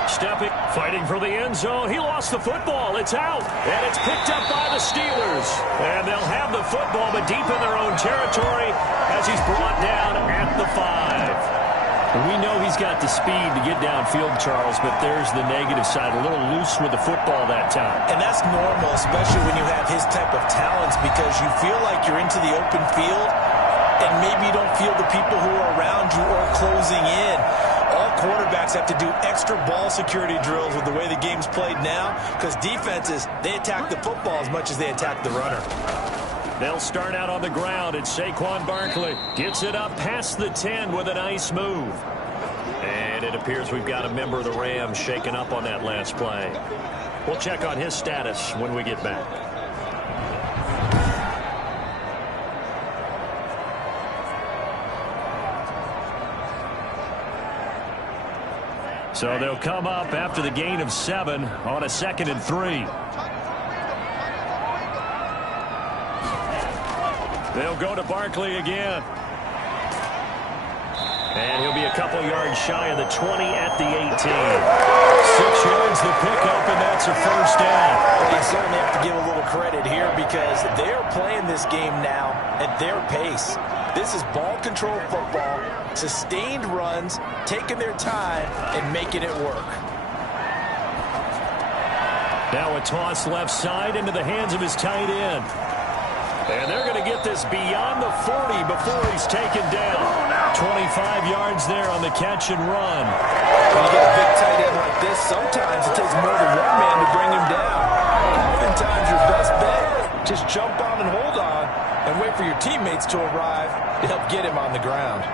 Stepping, fighting for the end zone. He lost the football. It's out. And it's picked up by the Steelers. And they'll have the football, but deep in their own territory as he's brought down at the 5. We know he's got the speed to get downfield, Charles, but there's the negative side. A little loose with the football that time. And that's normal, especially when you have his type of talents, because you feel like you're into the open field and maybe you don't feel the people who are around you or closing in. All quarterbacks have to do extra ball security drills with the way the game's played now, because defenses, they attack the football as much as they attack the runner. They'll start out on the ground. It's Saquon Barkley. Gets it up past the 10 with a nice move. And it appears we've got a member of the Rams shaken up on that last play. We'll check on his status when we get back. So they'll come up after the gain of 7 on a 2nd and 3. They'll go to Barkley again. And he'll be a couple yards shy of the 20 at the 18. 6 yards the pickup, and that's a first down. Well, you certainly have to give a little credit here, because they are playing this game now at their pace. This is ball control football, sustained runs, taking their time and making it work. Now a toss left side into the hands of his tight end. And they're going to get this beyond the 40 before he's taken down. 25 yards there on the catch and run. When you get a big tight end like this, sometimes it takes more than one man to bring him down. Oftentimes your best bet, just jump on and hold on and wait for your teammates to arrive to help get him on the ground.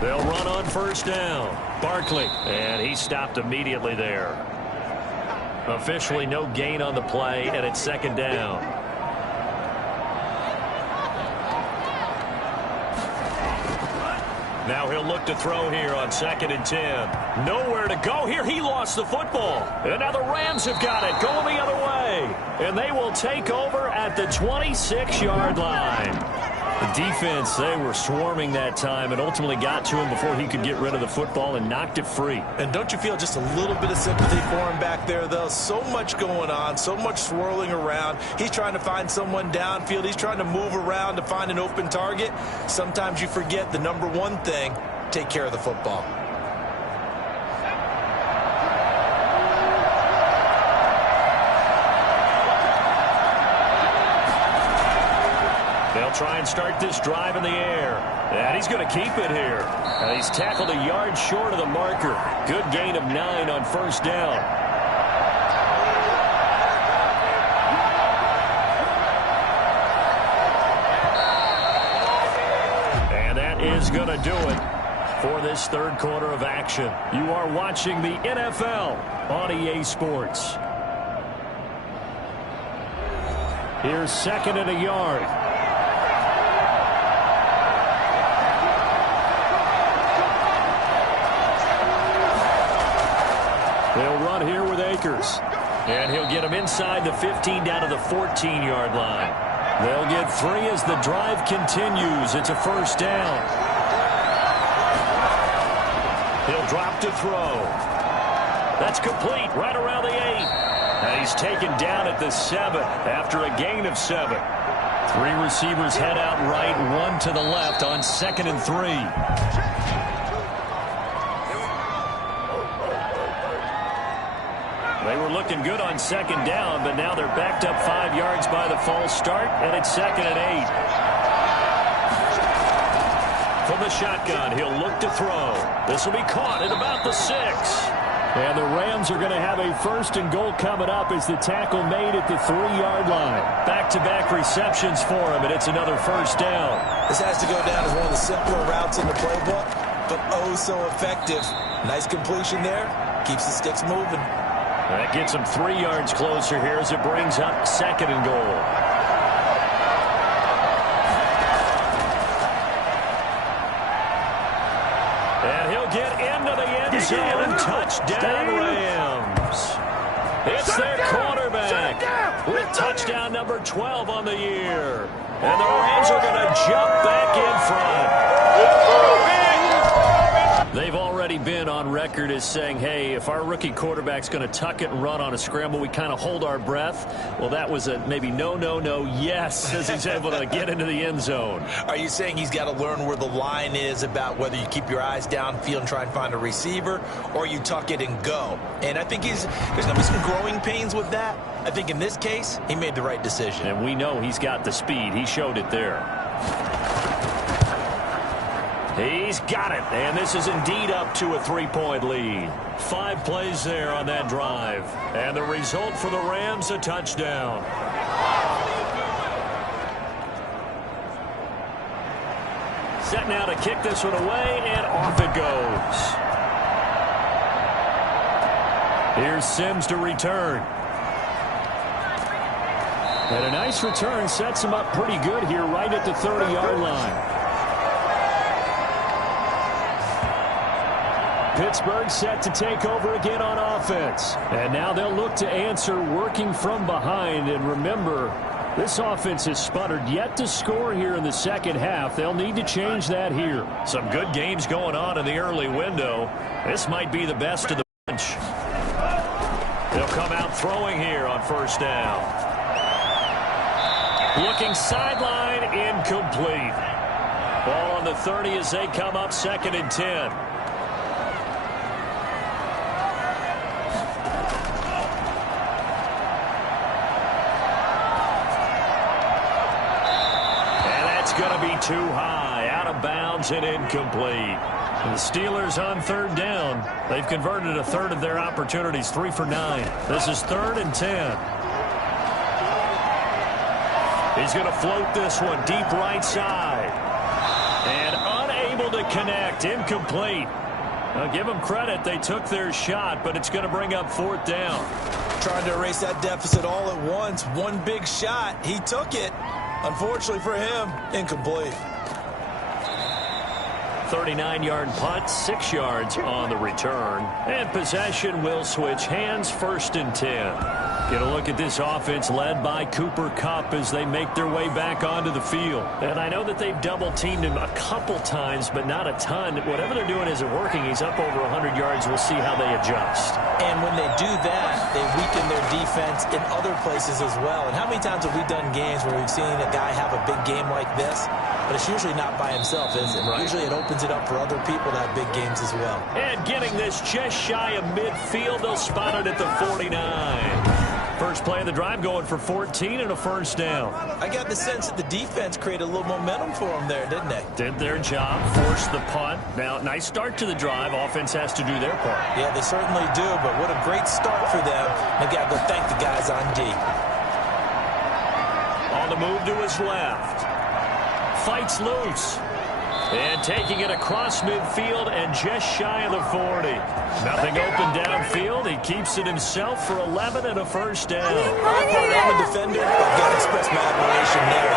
They'll run on first down. Barkley, and he stopped immediately there. Officially no gain on the play, and it's 2nd down. Now he'll look to throw here on 2nd and 10. Nowhere to go here. He lost the football. And now the Rams have got it, going the other way. And they will take over at the 26-yard line. The defense, they were swarming that time and ultimately got to him before he could get rid of the football and knocked it free. And don't you feel just a little bit of sympathy for him back there, though? So much going on, so much swirling around. He's trying to find someone downfield. He's trying to move around to find an open target. Sometimes you forget the number one thing, take care of the football. They'll try and start this drive in the air. And he's going to keep it here. And he's tackled a yard short of the marker. Good gain of 9 on 1st down. And that is going to do it for this 3rd quarter of action. You are watching the NFL on EA Sports. Here's 2nd and a yard. They'll run here with Akers. And he'll get him inside the 15 down to the 14-yard line. They'll get 3 as the drive continues. It's a 1st down. He'll drop to throw. That's complete right around the 8. And he's taken down at the 7 after a gain of 7. 3 receivers head out right, 1 to the left on 2nd and 3. They were looking good on 2nd down, but now they're backed up 5 yards by the false start, and it's 2nd and 8. From the shotgun, he'll look to throw. This will be caught at about the 6. And the Rams are going to have a 1st and goal coming up as the tackle made at the 3-yard line. Back-to-back receptions for him, and it's another 1st down. This has to go down as one of the simpler routes in the playbook, but oh so effective. Nice completion there. Keeps the sticks moving. That gets him 3 yards closer here as it brings up 2nd and goal. And he'll get into the end zone. Touchdown, Rams. It's their quarterback with touchdown number 12 on the year. And the Rams are going to jump back in front. They've already been on record as saying, hey, if our rookie quarterback's going to tuck it and run on a scramble, we kind of hold our breath. Well, that was a maybe no, yes, as he's able to get into the end zone. Are you saying he's got to learn where the line is about whether you keep your eyes downfield and try and find a receiver, or you tuck it and go? And I think there's going to be some growing pains with that. I think in this case, he made the right decision. And we know he's got the speed. He showed it there. He's got it, and this is indeed up to a 3-point lead. 5 plays there on that drive. And the result for the Rams, a touchdown. Set now to kick this one away, and off it goes. Here's Sims to return. And a nice return sets him up pretty good here right at the 30-yard line. Pittsburgh set to take over again on offense. And now they'll look to answer working from behind. And remember, this offense has sputtered yet to score here in the 2nd half. They'll need to change that here. Some good games going on in the early window. This might be the best of the bunch. They'll come out throwing here on 1st down. Looking sideline, incomplete. Ball on the 30 as they come up 2nd and 10. Going to be too high, out of bounds and incomplete. And the Steelers on 3rd down. They've converted a third of their opportunities, 3 for 9. This is 3rd and 10. He's going to float this one deep right side. And unable to connect, incomplete. Now give them credit, they took their shot, but it's going to bring up 4th down. Trying to erase that deficit all at once. One big shot, he took it. Unfortunately for him, incomplete. 39-yard punt, 6 yards on the return. And possession will switch hands, 1st and 10. Get a look at this offense led by Cooper Kupp as they make their way back onto the field. And I know that they've double-teamed him a couple times, but not a ton. Whatever they're doing isn't working. He's up over 100 yards. We'll see how they adjust. And when they do that, they weaken their defense in other places as well. And how many times have we done games where we've seen a guy have a big game like this? But it's usually not by himself, is it? Right. Usually it opens it up for other people to have big games as well. And getting this just shy of midfield, they'll spot it at the 49. First play of the drive going for 14 and a 1st down. I got the sense that the defense created a little momentum for them there, didn't they? Did their job, forced the punt. Now, nice start to the drive. Offense has to do their part. Yeah, they certainly do, but what a great start for them. They got to go thank the guys on D. On the move to his left. Fights loose. And taking it across midfield and just shy of the 40. Nothing open downfield. He keeps it himself for 11 and a 1st down. I'm a defender. I've got to express my admiration there.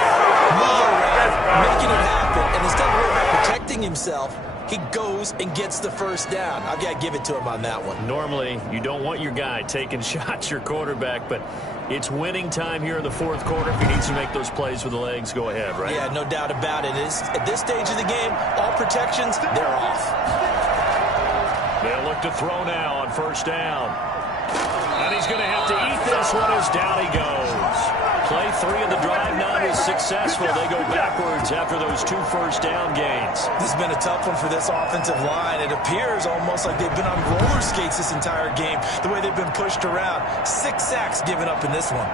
Move around, making it happen, and instead of worrying about protecting himself, he goes and gets the 1st down. I've got to give it to him on that one. Normally, you don't want your guy taking shots, your quarterback, but it's winning time here in the 4th quarter. If he needs to make those plays with the legs, go ahead, right? Yeah, no doubt about it. At this stage of the game, all protections, they're off. They'll look to throw now on 1st down. And he's going to have to eat this one as down he goes. Play 3 of the drive not as successful. They go backwards after those 2 1st down gains. This has been a tough one for this offensive line. It appears almost like they've been on roller skates this entire game, the way they've been pushed around. 6 sacks given up in this one.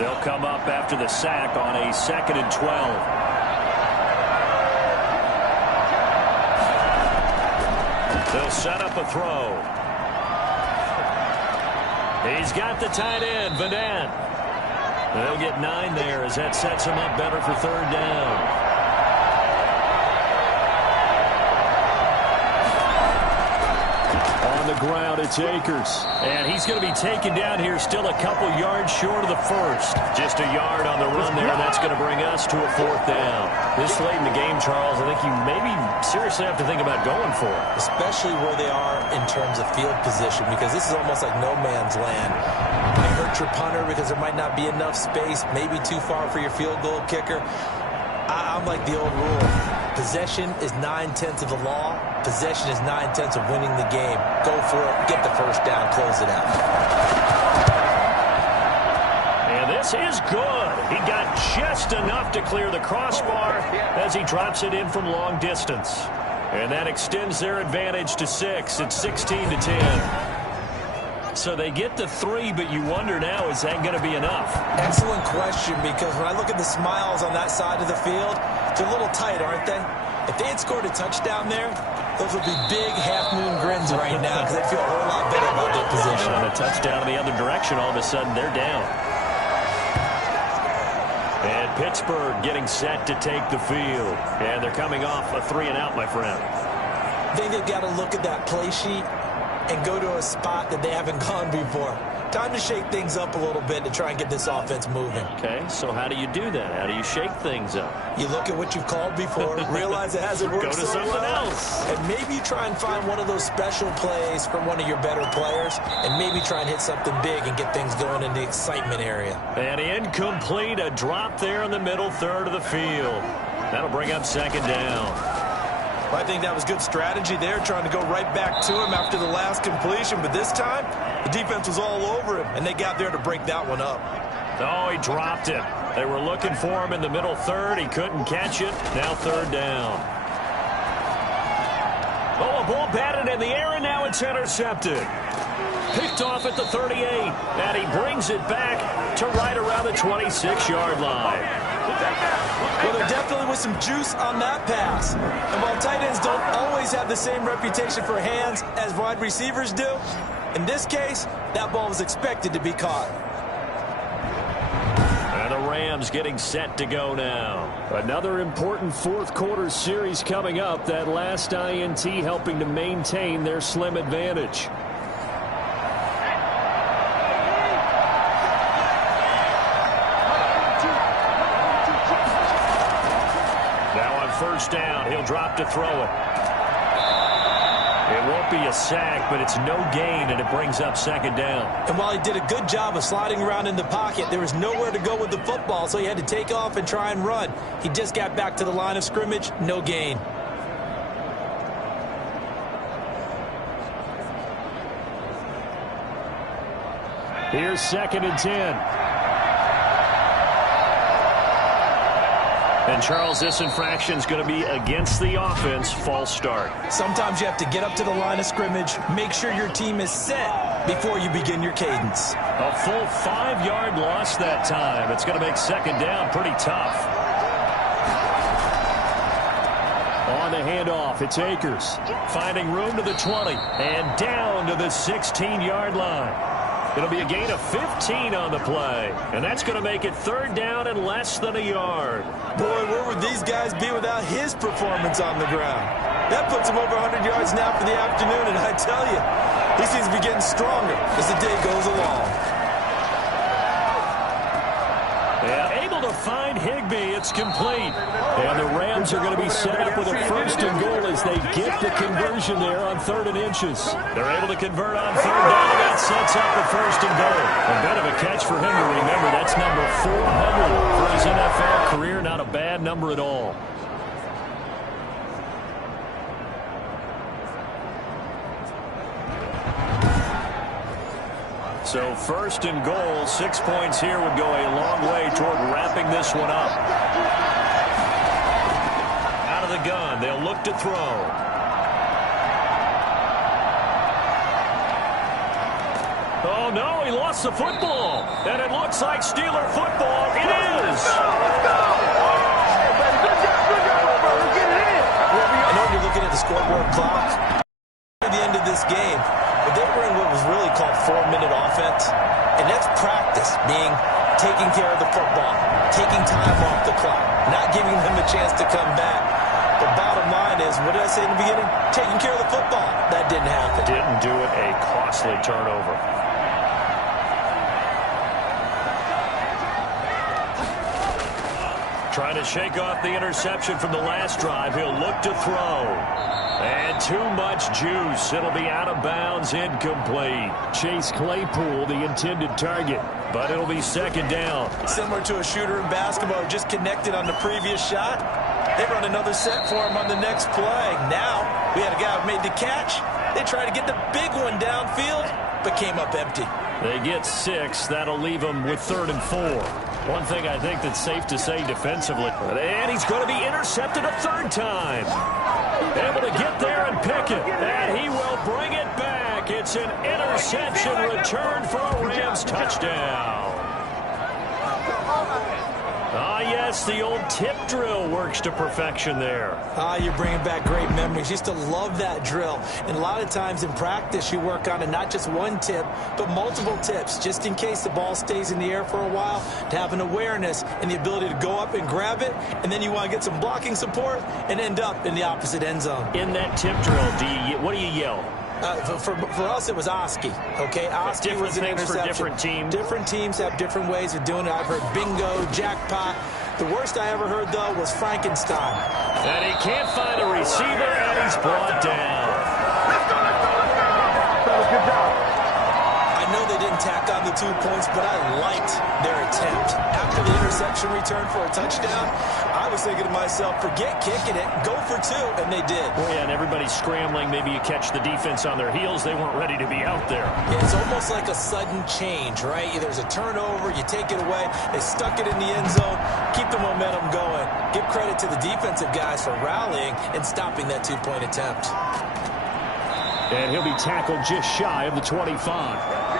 They'll come up after the sack on a 2nd and 12. They'll set up a throw. He's got the tight end, Vanette. They'll get 9 there as that sets him up better for 3rd down. On the ground, it's Akers. And he's going to be taken down here still a couple yards short of the 1st. Just a yard on the run there. That's going to bring us to a 4th down. This late in the game, Charles, I think you maybe seriously have to think about going for it. Especially where they are in terms of field position, because this is almost like no man's land. You hurt your punter because there might not be enough space, maybe too far for your field goal kicker. I'm like the old rule. Possession is 9/10 of the law. Possession is 9/10 of winning the game. Go for it. Get the 1st down. Close it out. And this is good. He got just enough to clear the crossbar as he drops it in from long distance. And that extends their advantage to 6. It's 16-10. So they get the 3, but you wonder now, is that going to be enough? Excellent question, because when I look at the smiles on that side of the field, they're a little tight, aren't they? If they had scored a touchdown there, those would be big half-moon grins right now because they'd feel a whole lot better about their position. And a touchdown in the other direction, all of a sudden they're down. And Pittsburgh getting set to take the field. And they're coming off a 3-and-out, my friend. I think they've got to look at that play sheet and go to a spot that they haven't gone before. Time to shake things up a little bit to try and get this offense moving. Okay, so how do you do that? How do you shake things up? You look at what you've called before, realize it hasn't worked. Go to someone else. And maybe try and find one of those special plays from one of your better players, and maybe try and hit something big and get things going in the excitement area. And incomplete, a drop there in the middle third of the field. That'll bring up 2nd down. I think that was good strategy there, trying to go right back to him after the last completion. But this time, the defense was all over him, and they got there to break that one up. Oh, he dropped it. They were looking for him in the middle third. He couldn't catch it. Now 3rd down. Oh, a ball batted in the air, and now it's intercepted. Picked off at the 38, and he brings it back to right around the 26-yard line. Well, there definitely was some juice on that pass. And while tight ends don't always have the same reputation for hands as wide receivers do, in this case, that ball was expected to be caught. And the Rams getting set to go now. Another important 4th quarter series coming up. That last INT helping to maintain their slim advantage. first down. He'll drop to throw it. It won't be a sack, but it's no gain, and it brings up second down. And while he did a good job of sliding around in the pocket, there was nowhere to go with the football, so he had to take off and try and run. He just got back to the line of scrimmage, no gain. Here's 2nd and 10. And, Charles, this infraction is going to be against the offense. False start. Sometimes you have to get up to the line of scrimmage, make sure your team is set before you begin your cadence. A full 5-yard loss that time. It's going to make second down pretty tough. On the handoff, it's Akers. Finding room to the 20 and down to the 16-yard line. It'll be a gain of 15 on the play, and that's going to make it third down and less than a yard. Boy, where would these guys be without his performance on the ground? That puts him over 100 yards now for the afternoon, and I tell you, he seems to be getting stronger as the day goes along. Yeah, able to find Higbee. It's complete. And the Rams are going to be set up with a 1st and goal as they get the conversion there on 3rd and inches. They're able to convert on 3rd down. That sets up the 1st and goal. A bit of a catch for him to remember. That's number 400 for his NFL career. Not a bad number at all. So 1st and goal, 6 points here would go a long way toward wrapping this one up. Out of the gun, they'll look to throw. Oh, no, he lost the football. And it looks like Steeler football. It is. I know you're looking at the scoreboard clock at the end of this game. But they were in what was really called 4-minute offense. And that's practice, being taking care of the football, taking time off the clock, not giving them a chance to come back. The bottom line is, what did I say in the beginning? Taking care of the football. That didn't happen. Didn't do it. A costly turnover. Trying to shake off the interception from the last drive. He'll look to throw. And too much juice. It'll be out of bounds, incomplete. Chase Claypool, the intended target, but it'll be second down. Similar to a shooter in basketball, just connected on the previous shot. They run another set for him on the next play. Now, we had a guy who made the catch. They tried to get the big one downfield, but came up empty. They get 6. That'll leave them with 3rd and 4. One thing I think that's safe to say defensively. And he's going to be intercepted a 3rd time. Able to get there and pick it. And he will bring it back. It's an interception return for a Rams touchdown. Ah, yes, the old tip drill works to perfection there. Ah, you're bringing back great memories. Used to love that drill. And a lot of times in practice, you work on it, not just one tip, but multiple tips, just in case the ball stays in the air for a while, to have an awareness and the ability to go up and grab it, and then you want to get some blocking support and end up in the opposite end zone. In that tip drill, what do you yell? For us, it was Oski. Okay, Oski was an interception. For different teams. Different teams have different ways of doing it. I've heard bingo, jackpot. The worst I ever heard, though, was Frankenstein. And he can't find a receiver, and he's brought down. Good job. I know they didn't tack on the 2 points, but I liked their attempt. After the interception return for a touchdown, I was thinking to myself, forget kicking it, go for 2, and they did. Oh, yeah, and everybody's scrambling. Maybe you catch the defense on their heels. They weren't ready to be out there. Yeah, it's almost like a sudden change, right? There's a turnover, you take it away, they stuck it in the end zone, keep the momentum going. Give credit to the defensive guys for rallying and stopping that 2-point attempt. And he'll be tackled just shy of the 25.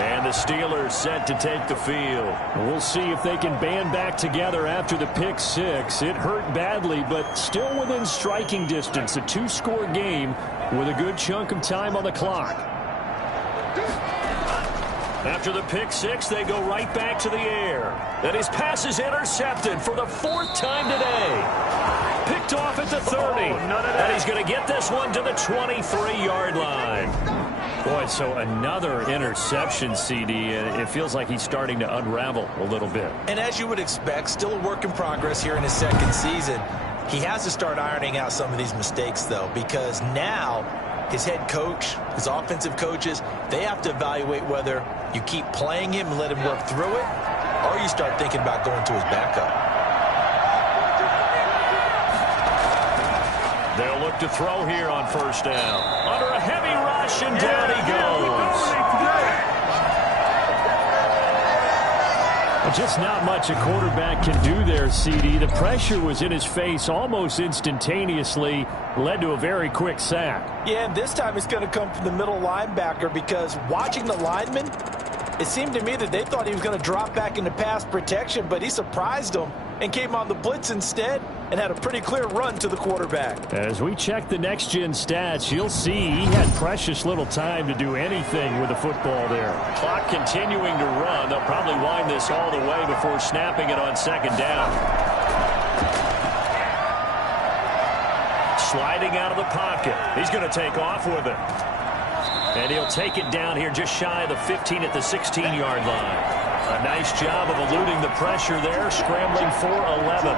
And the Steelers set to take the field. We'll see if they can band back together after the pick 6. It hurt badly, but still within striking distance. A 2-score game with a good chunk of time on the clock. After the pick 6, they go right back to the air. And his pass is intercepted for the 4th time today. Picked off at the 30. And he's going to get this one to the 23-yard line. Boy, so another interception, CD. It feels like he's starting to unravel a little bit. And as you would expect, still a work in progress here in his second season. He has to start ironing out some of these mistakes, though, because now his head coach, his offensive coaches, they have to evaluate whether you keep playing him and let him work through it, or you start thinking about going to his backup. They'll look to throw here on first down. Under a heavy rush, and down he goes. Just not much a quarterback can do there, CD. The pressure was in his face almost instantaneously, led to a very quick sack. Yeah, and this time it's going to come from the middle linebacker, because watching the lineman, it seemed to me that they thought he was going to drop back into pass protection, but he surprised them and came on the blitz instead and had a pretty clear run to the quarterback. As we check the next-gen stats, you'll see he had precious little time to do anything with the football there. Clock continuing to run. They'll probably wind this all the way before snapping it on second down. Sliding out of the pocket. He's going to take off with it. And he'll take it down here just shy of the 15 at the 16-yard line. A nice job of eluding the pressure there, scrambling for 11.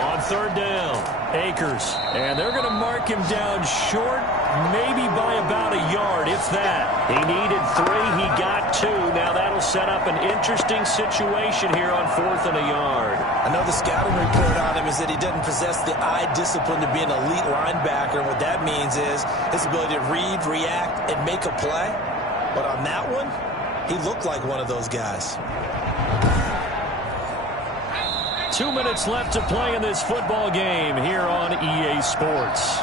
On third down, Akers. And they're going to mark him down short, maybe by about a yard, if that. He needed 3, he got 2. Now that'll set up an interesting situation here on 4th and a yard. I know the scouting report on him is that he doesn't possess the eye discipline to be an elite linebacker. What that means is his ability to read, react, and make a play. But on that one, he looked like one of those guys. 2 minutes left to play in this football game here on EA Sports.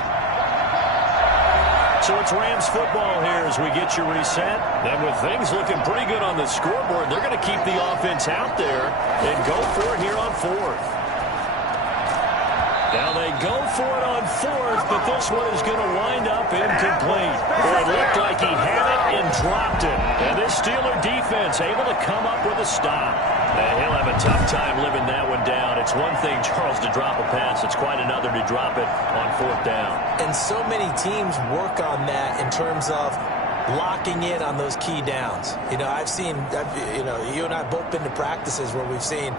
So it's Rams football here as we get you reset. And with things looking pretty good on the scoreboard, they're going to keep the offense out there and go for it here on 4th. Now they go for it on 4th, but this one is going to wind up incomplete. It looked like he had it and dropped it. And this Steeler defense able to come up with a stop. And he'll have a tough time living that one down. It's one thing, Charles, to drop a pass. It's quite another to drop it on 4th down. And so many teams work on that in terms of locking in on those key downs. You know, you and I have both been to practices where we've seen,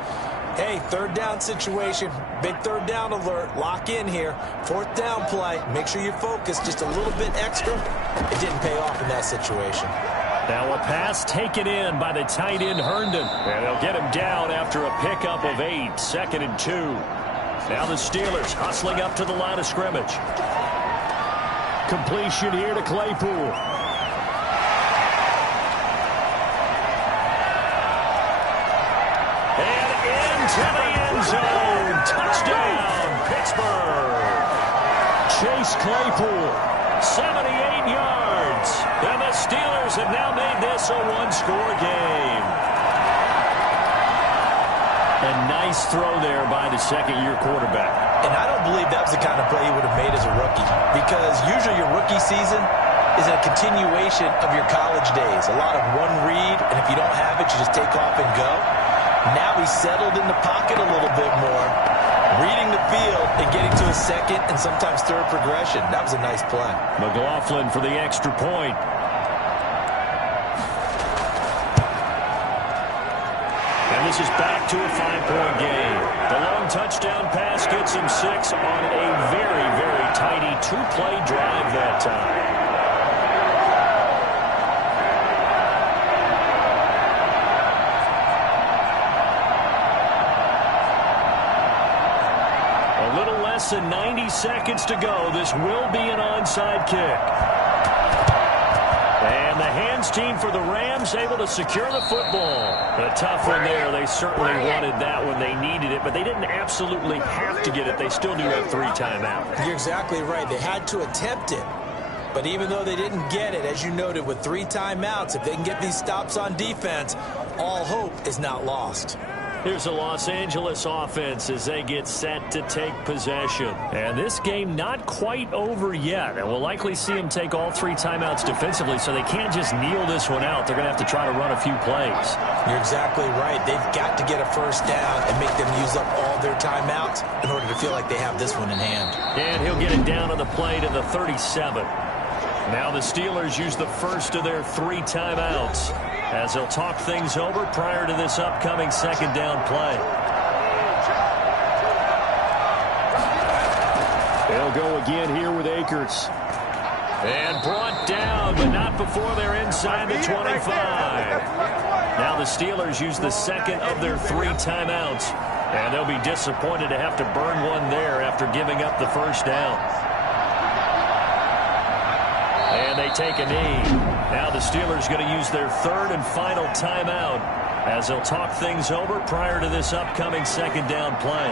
hey, 3rd down situation, big 3rd down alert, lock in here, 4th down play, make sure you focus just a little bit extra. It didn't pay off in that situation. Now a pass taken in by the tight end Herndon. And they'll get him down after a pickup of 8, 2nd and 2. Now the Steelers hustling up to the line of scrimmage. Completion here to Claypool. And into the end zone. Touchdown, Pittsburgh. Chase Claypool, 78 yards. And the Steelers have now made this a one-score game. A nice throw there by the second-year quarterback. And I don't believe that was the kind of play he would have made as a rookie, because usually your rookie season is a continuation of your college days. A lot of one read, and if you don't have it, you just take off and go. Now he's settled in the pocket a little bit more, reading the field and getting to a second and sometimes third progression. That was a nice play. McLaughlin for the extra point. And this is back to a 5-point game. The long touchdown pass gets him 6 on a very, very tidy 2-play drive that time. A little less than 90 seconds to go. This will be an onside kick. And the hands team for the Rams able to secure the football. A tough one there. They certainly wanted that when they needed it, but they didn't absolutely have to get it. They still do have 3 timeouts. You're exactly right. They had to attempt it. But even though they didn't get it, as you noted, with 3 timeouts, if they can get these stops on defense, all hope is not lost. Here's the Los Angeles offense as they get set to take possession. And this game not quite over yet. And we'll likely see them take all 3 timeouts defensively, so they can't just kneel this one out. They're going to have to try to run a few plays. You're exactly right. They've got to get a first down and make them use up all their timeouts in order to feel like they have this one in hand. And he'll get it down on the play to the 37. Now the Steelers use the first of their 3 timeouts as they'll talk things over prior to this upcoming second down play. They'll go again here with Akers. And brought down, but not before they're inside the 25. Now the Steelers use the second of their 3 timeouts. And they'll be disappointed to have to burn one there after giving up the first down. And they take a knee. Now the Steelers going to use their 3rd and final timeout as they'll talk things over prior to this upcoming second down play.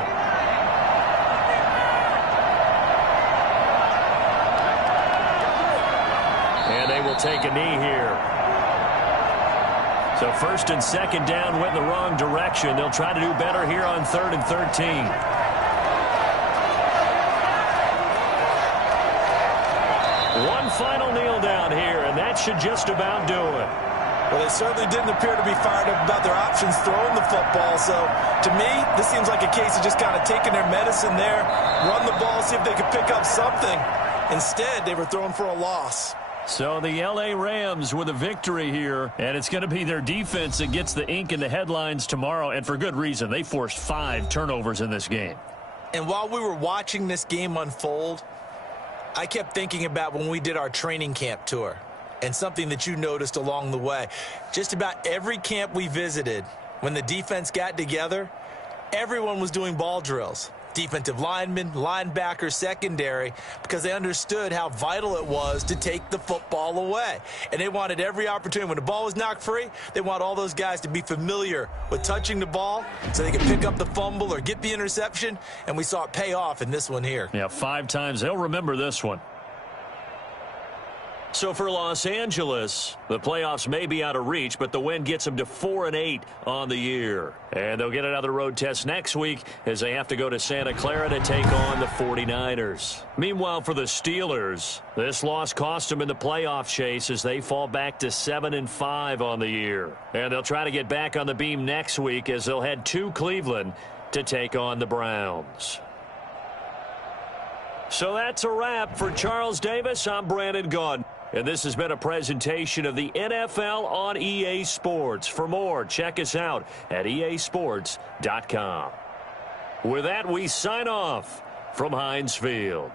And they will take a knee here. So 1st and 2nd down went in the wrong direction. They'll try to do better here on 3rd and 13. One final kneel down here, and that should just about do it. Well, they certainly didn't appear to be fired up about their options throwing the football. So, to me, this seems like a case of just kind of taking their medicine there, run the ball, see if they could pick up something. Instead, they were throwing for a loss. So the L.A. Rams with a victory here, and it's going to be their defense that gets the ink in the headlines tomorrow, and for good reason. They forced 5 turnovers in this game. And while we were watching this game unfold, I kept thinking about when we did our training camp tour and something that you noticed along the way. Just about every camp we visited, when the defense got together, everyone was doing ball drills. Defensive linemen, linebackers, secondary, because they understood how vital it was to take the football away. And they wanted every opportunity. When the ball was knocked free, they want all those guys to be familiar with touching the ball so they could pick up the fumble or get the interception. And we saw it pay off in this one here. Yeah, 5 times. They'll remember this one. So for Los Angeles, the playoffs may be out of reach, but the win gets them to 4-8 on the year. And they'll get another road test next week as they have to go to Santa Clara to take on the 49ers. Meanwhile, for the Steelers, this loss cost them in the playoff chase as they fall back to 7-5 on the year. And they'll try to get back on the beam next week as they'll head to Cleveland to take on the Browns. So that's a wrap. For Charles Davis, I'm Brandon Gaudin. And this has been a presentation of the NFL on EA Sports. For more, check us out at easports.com. With that, we sign off from Heinz Field.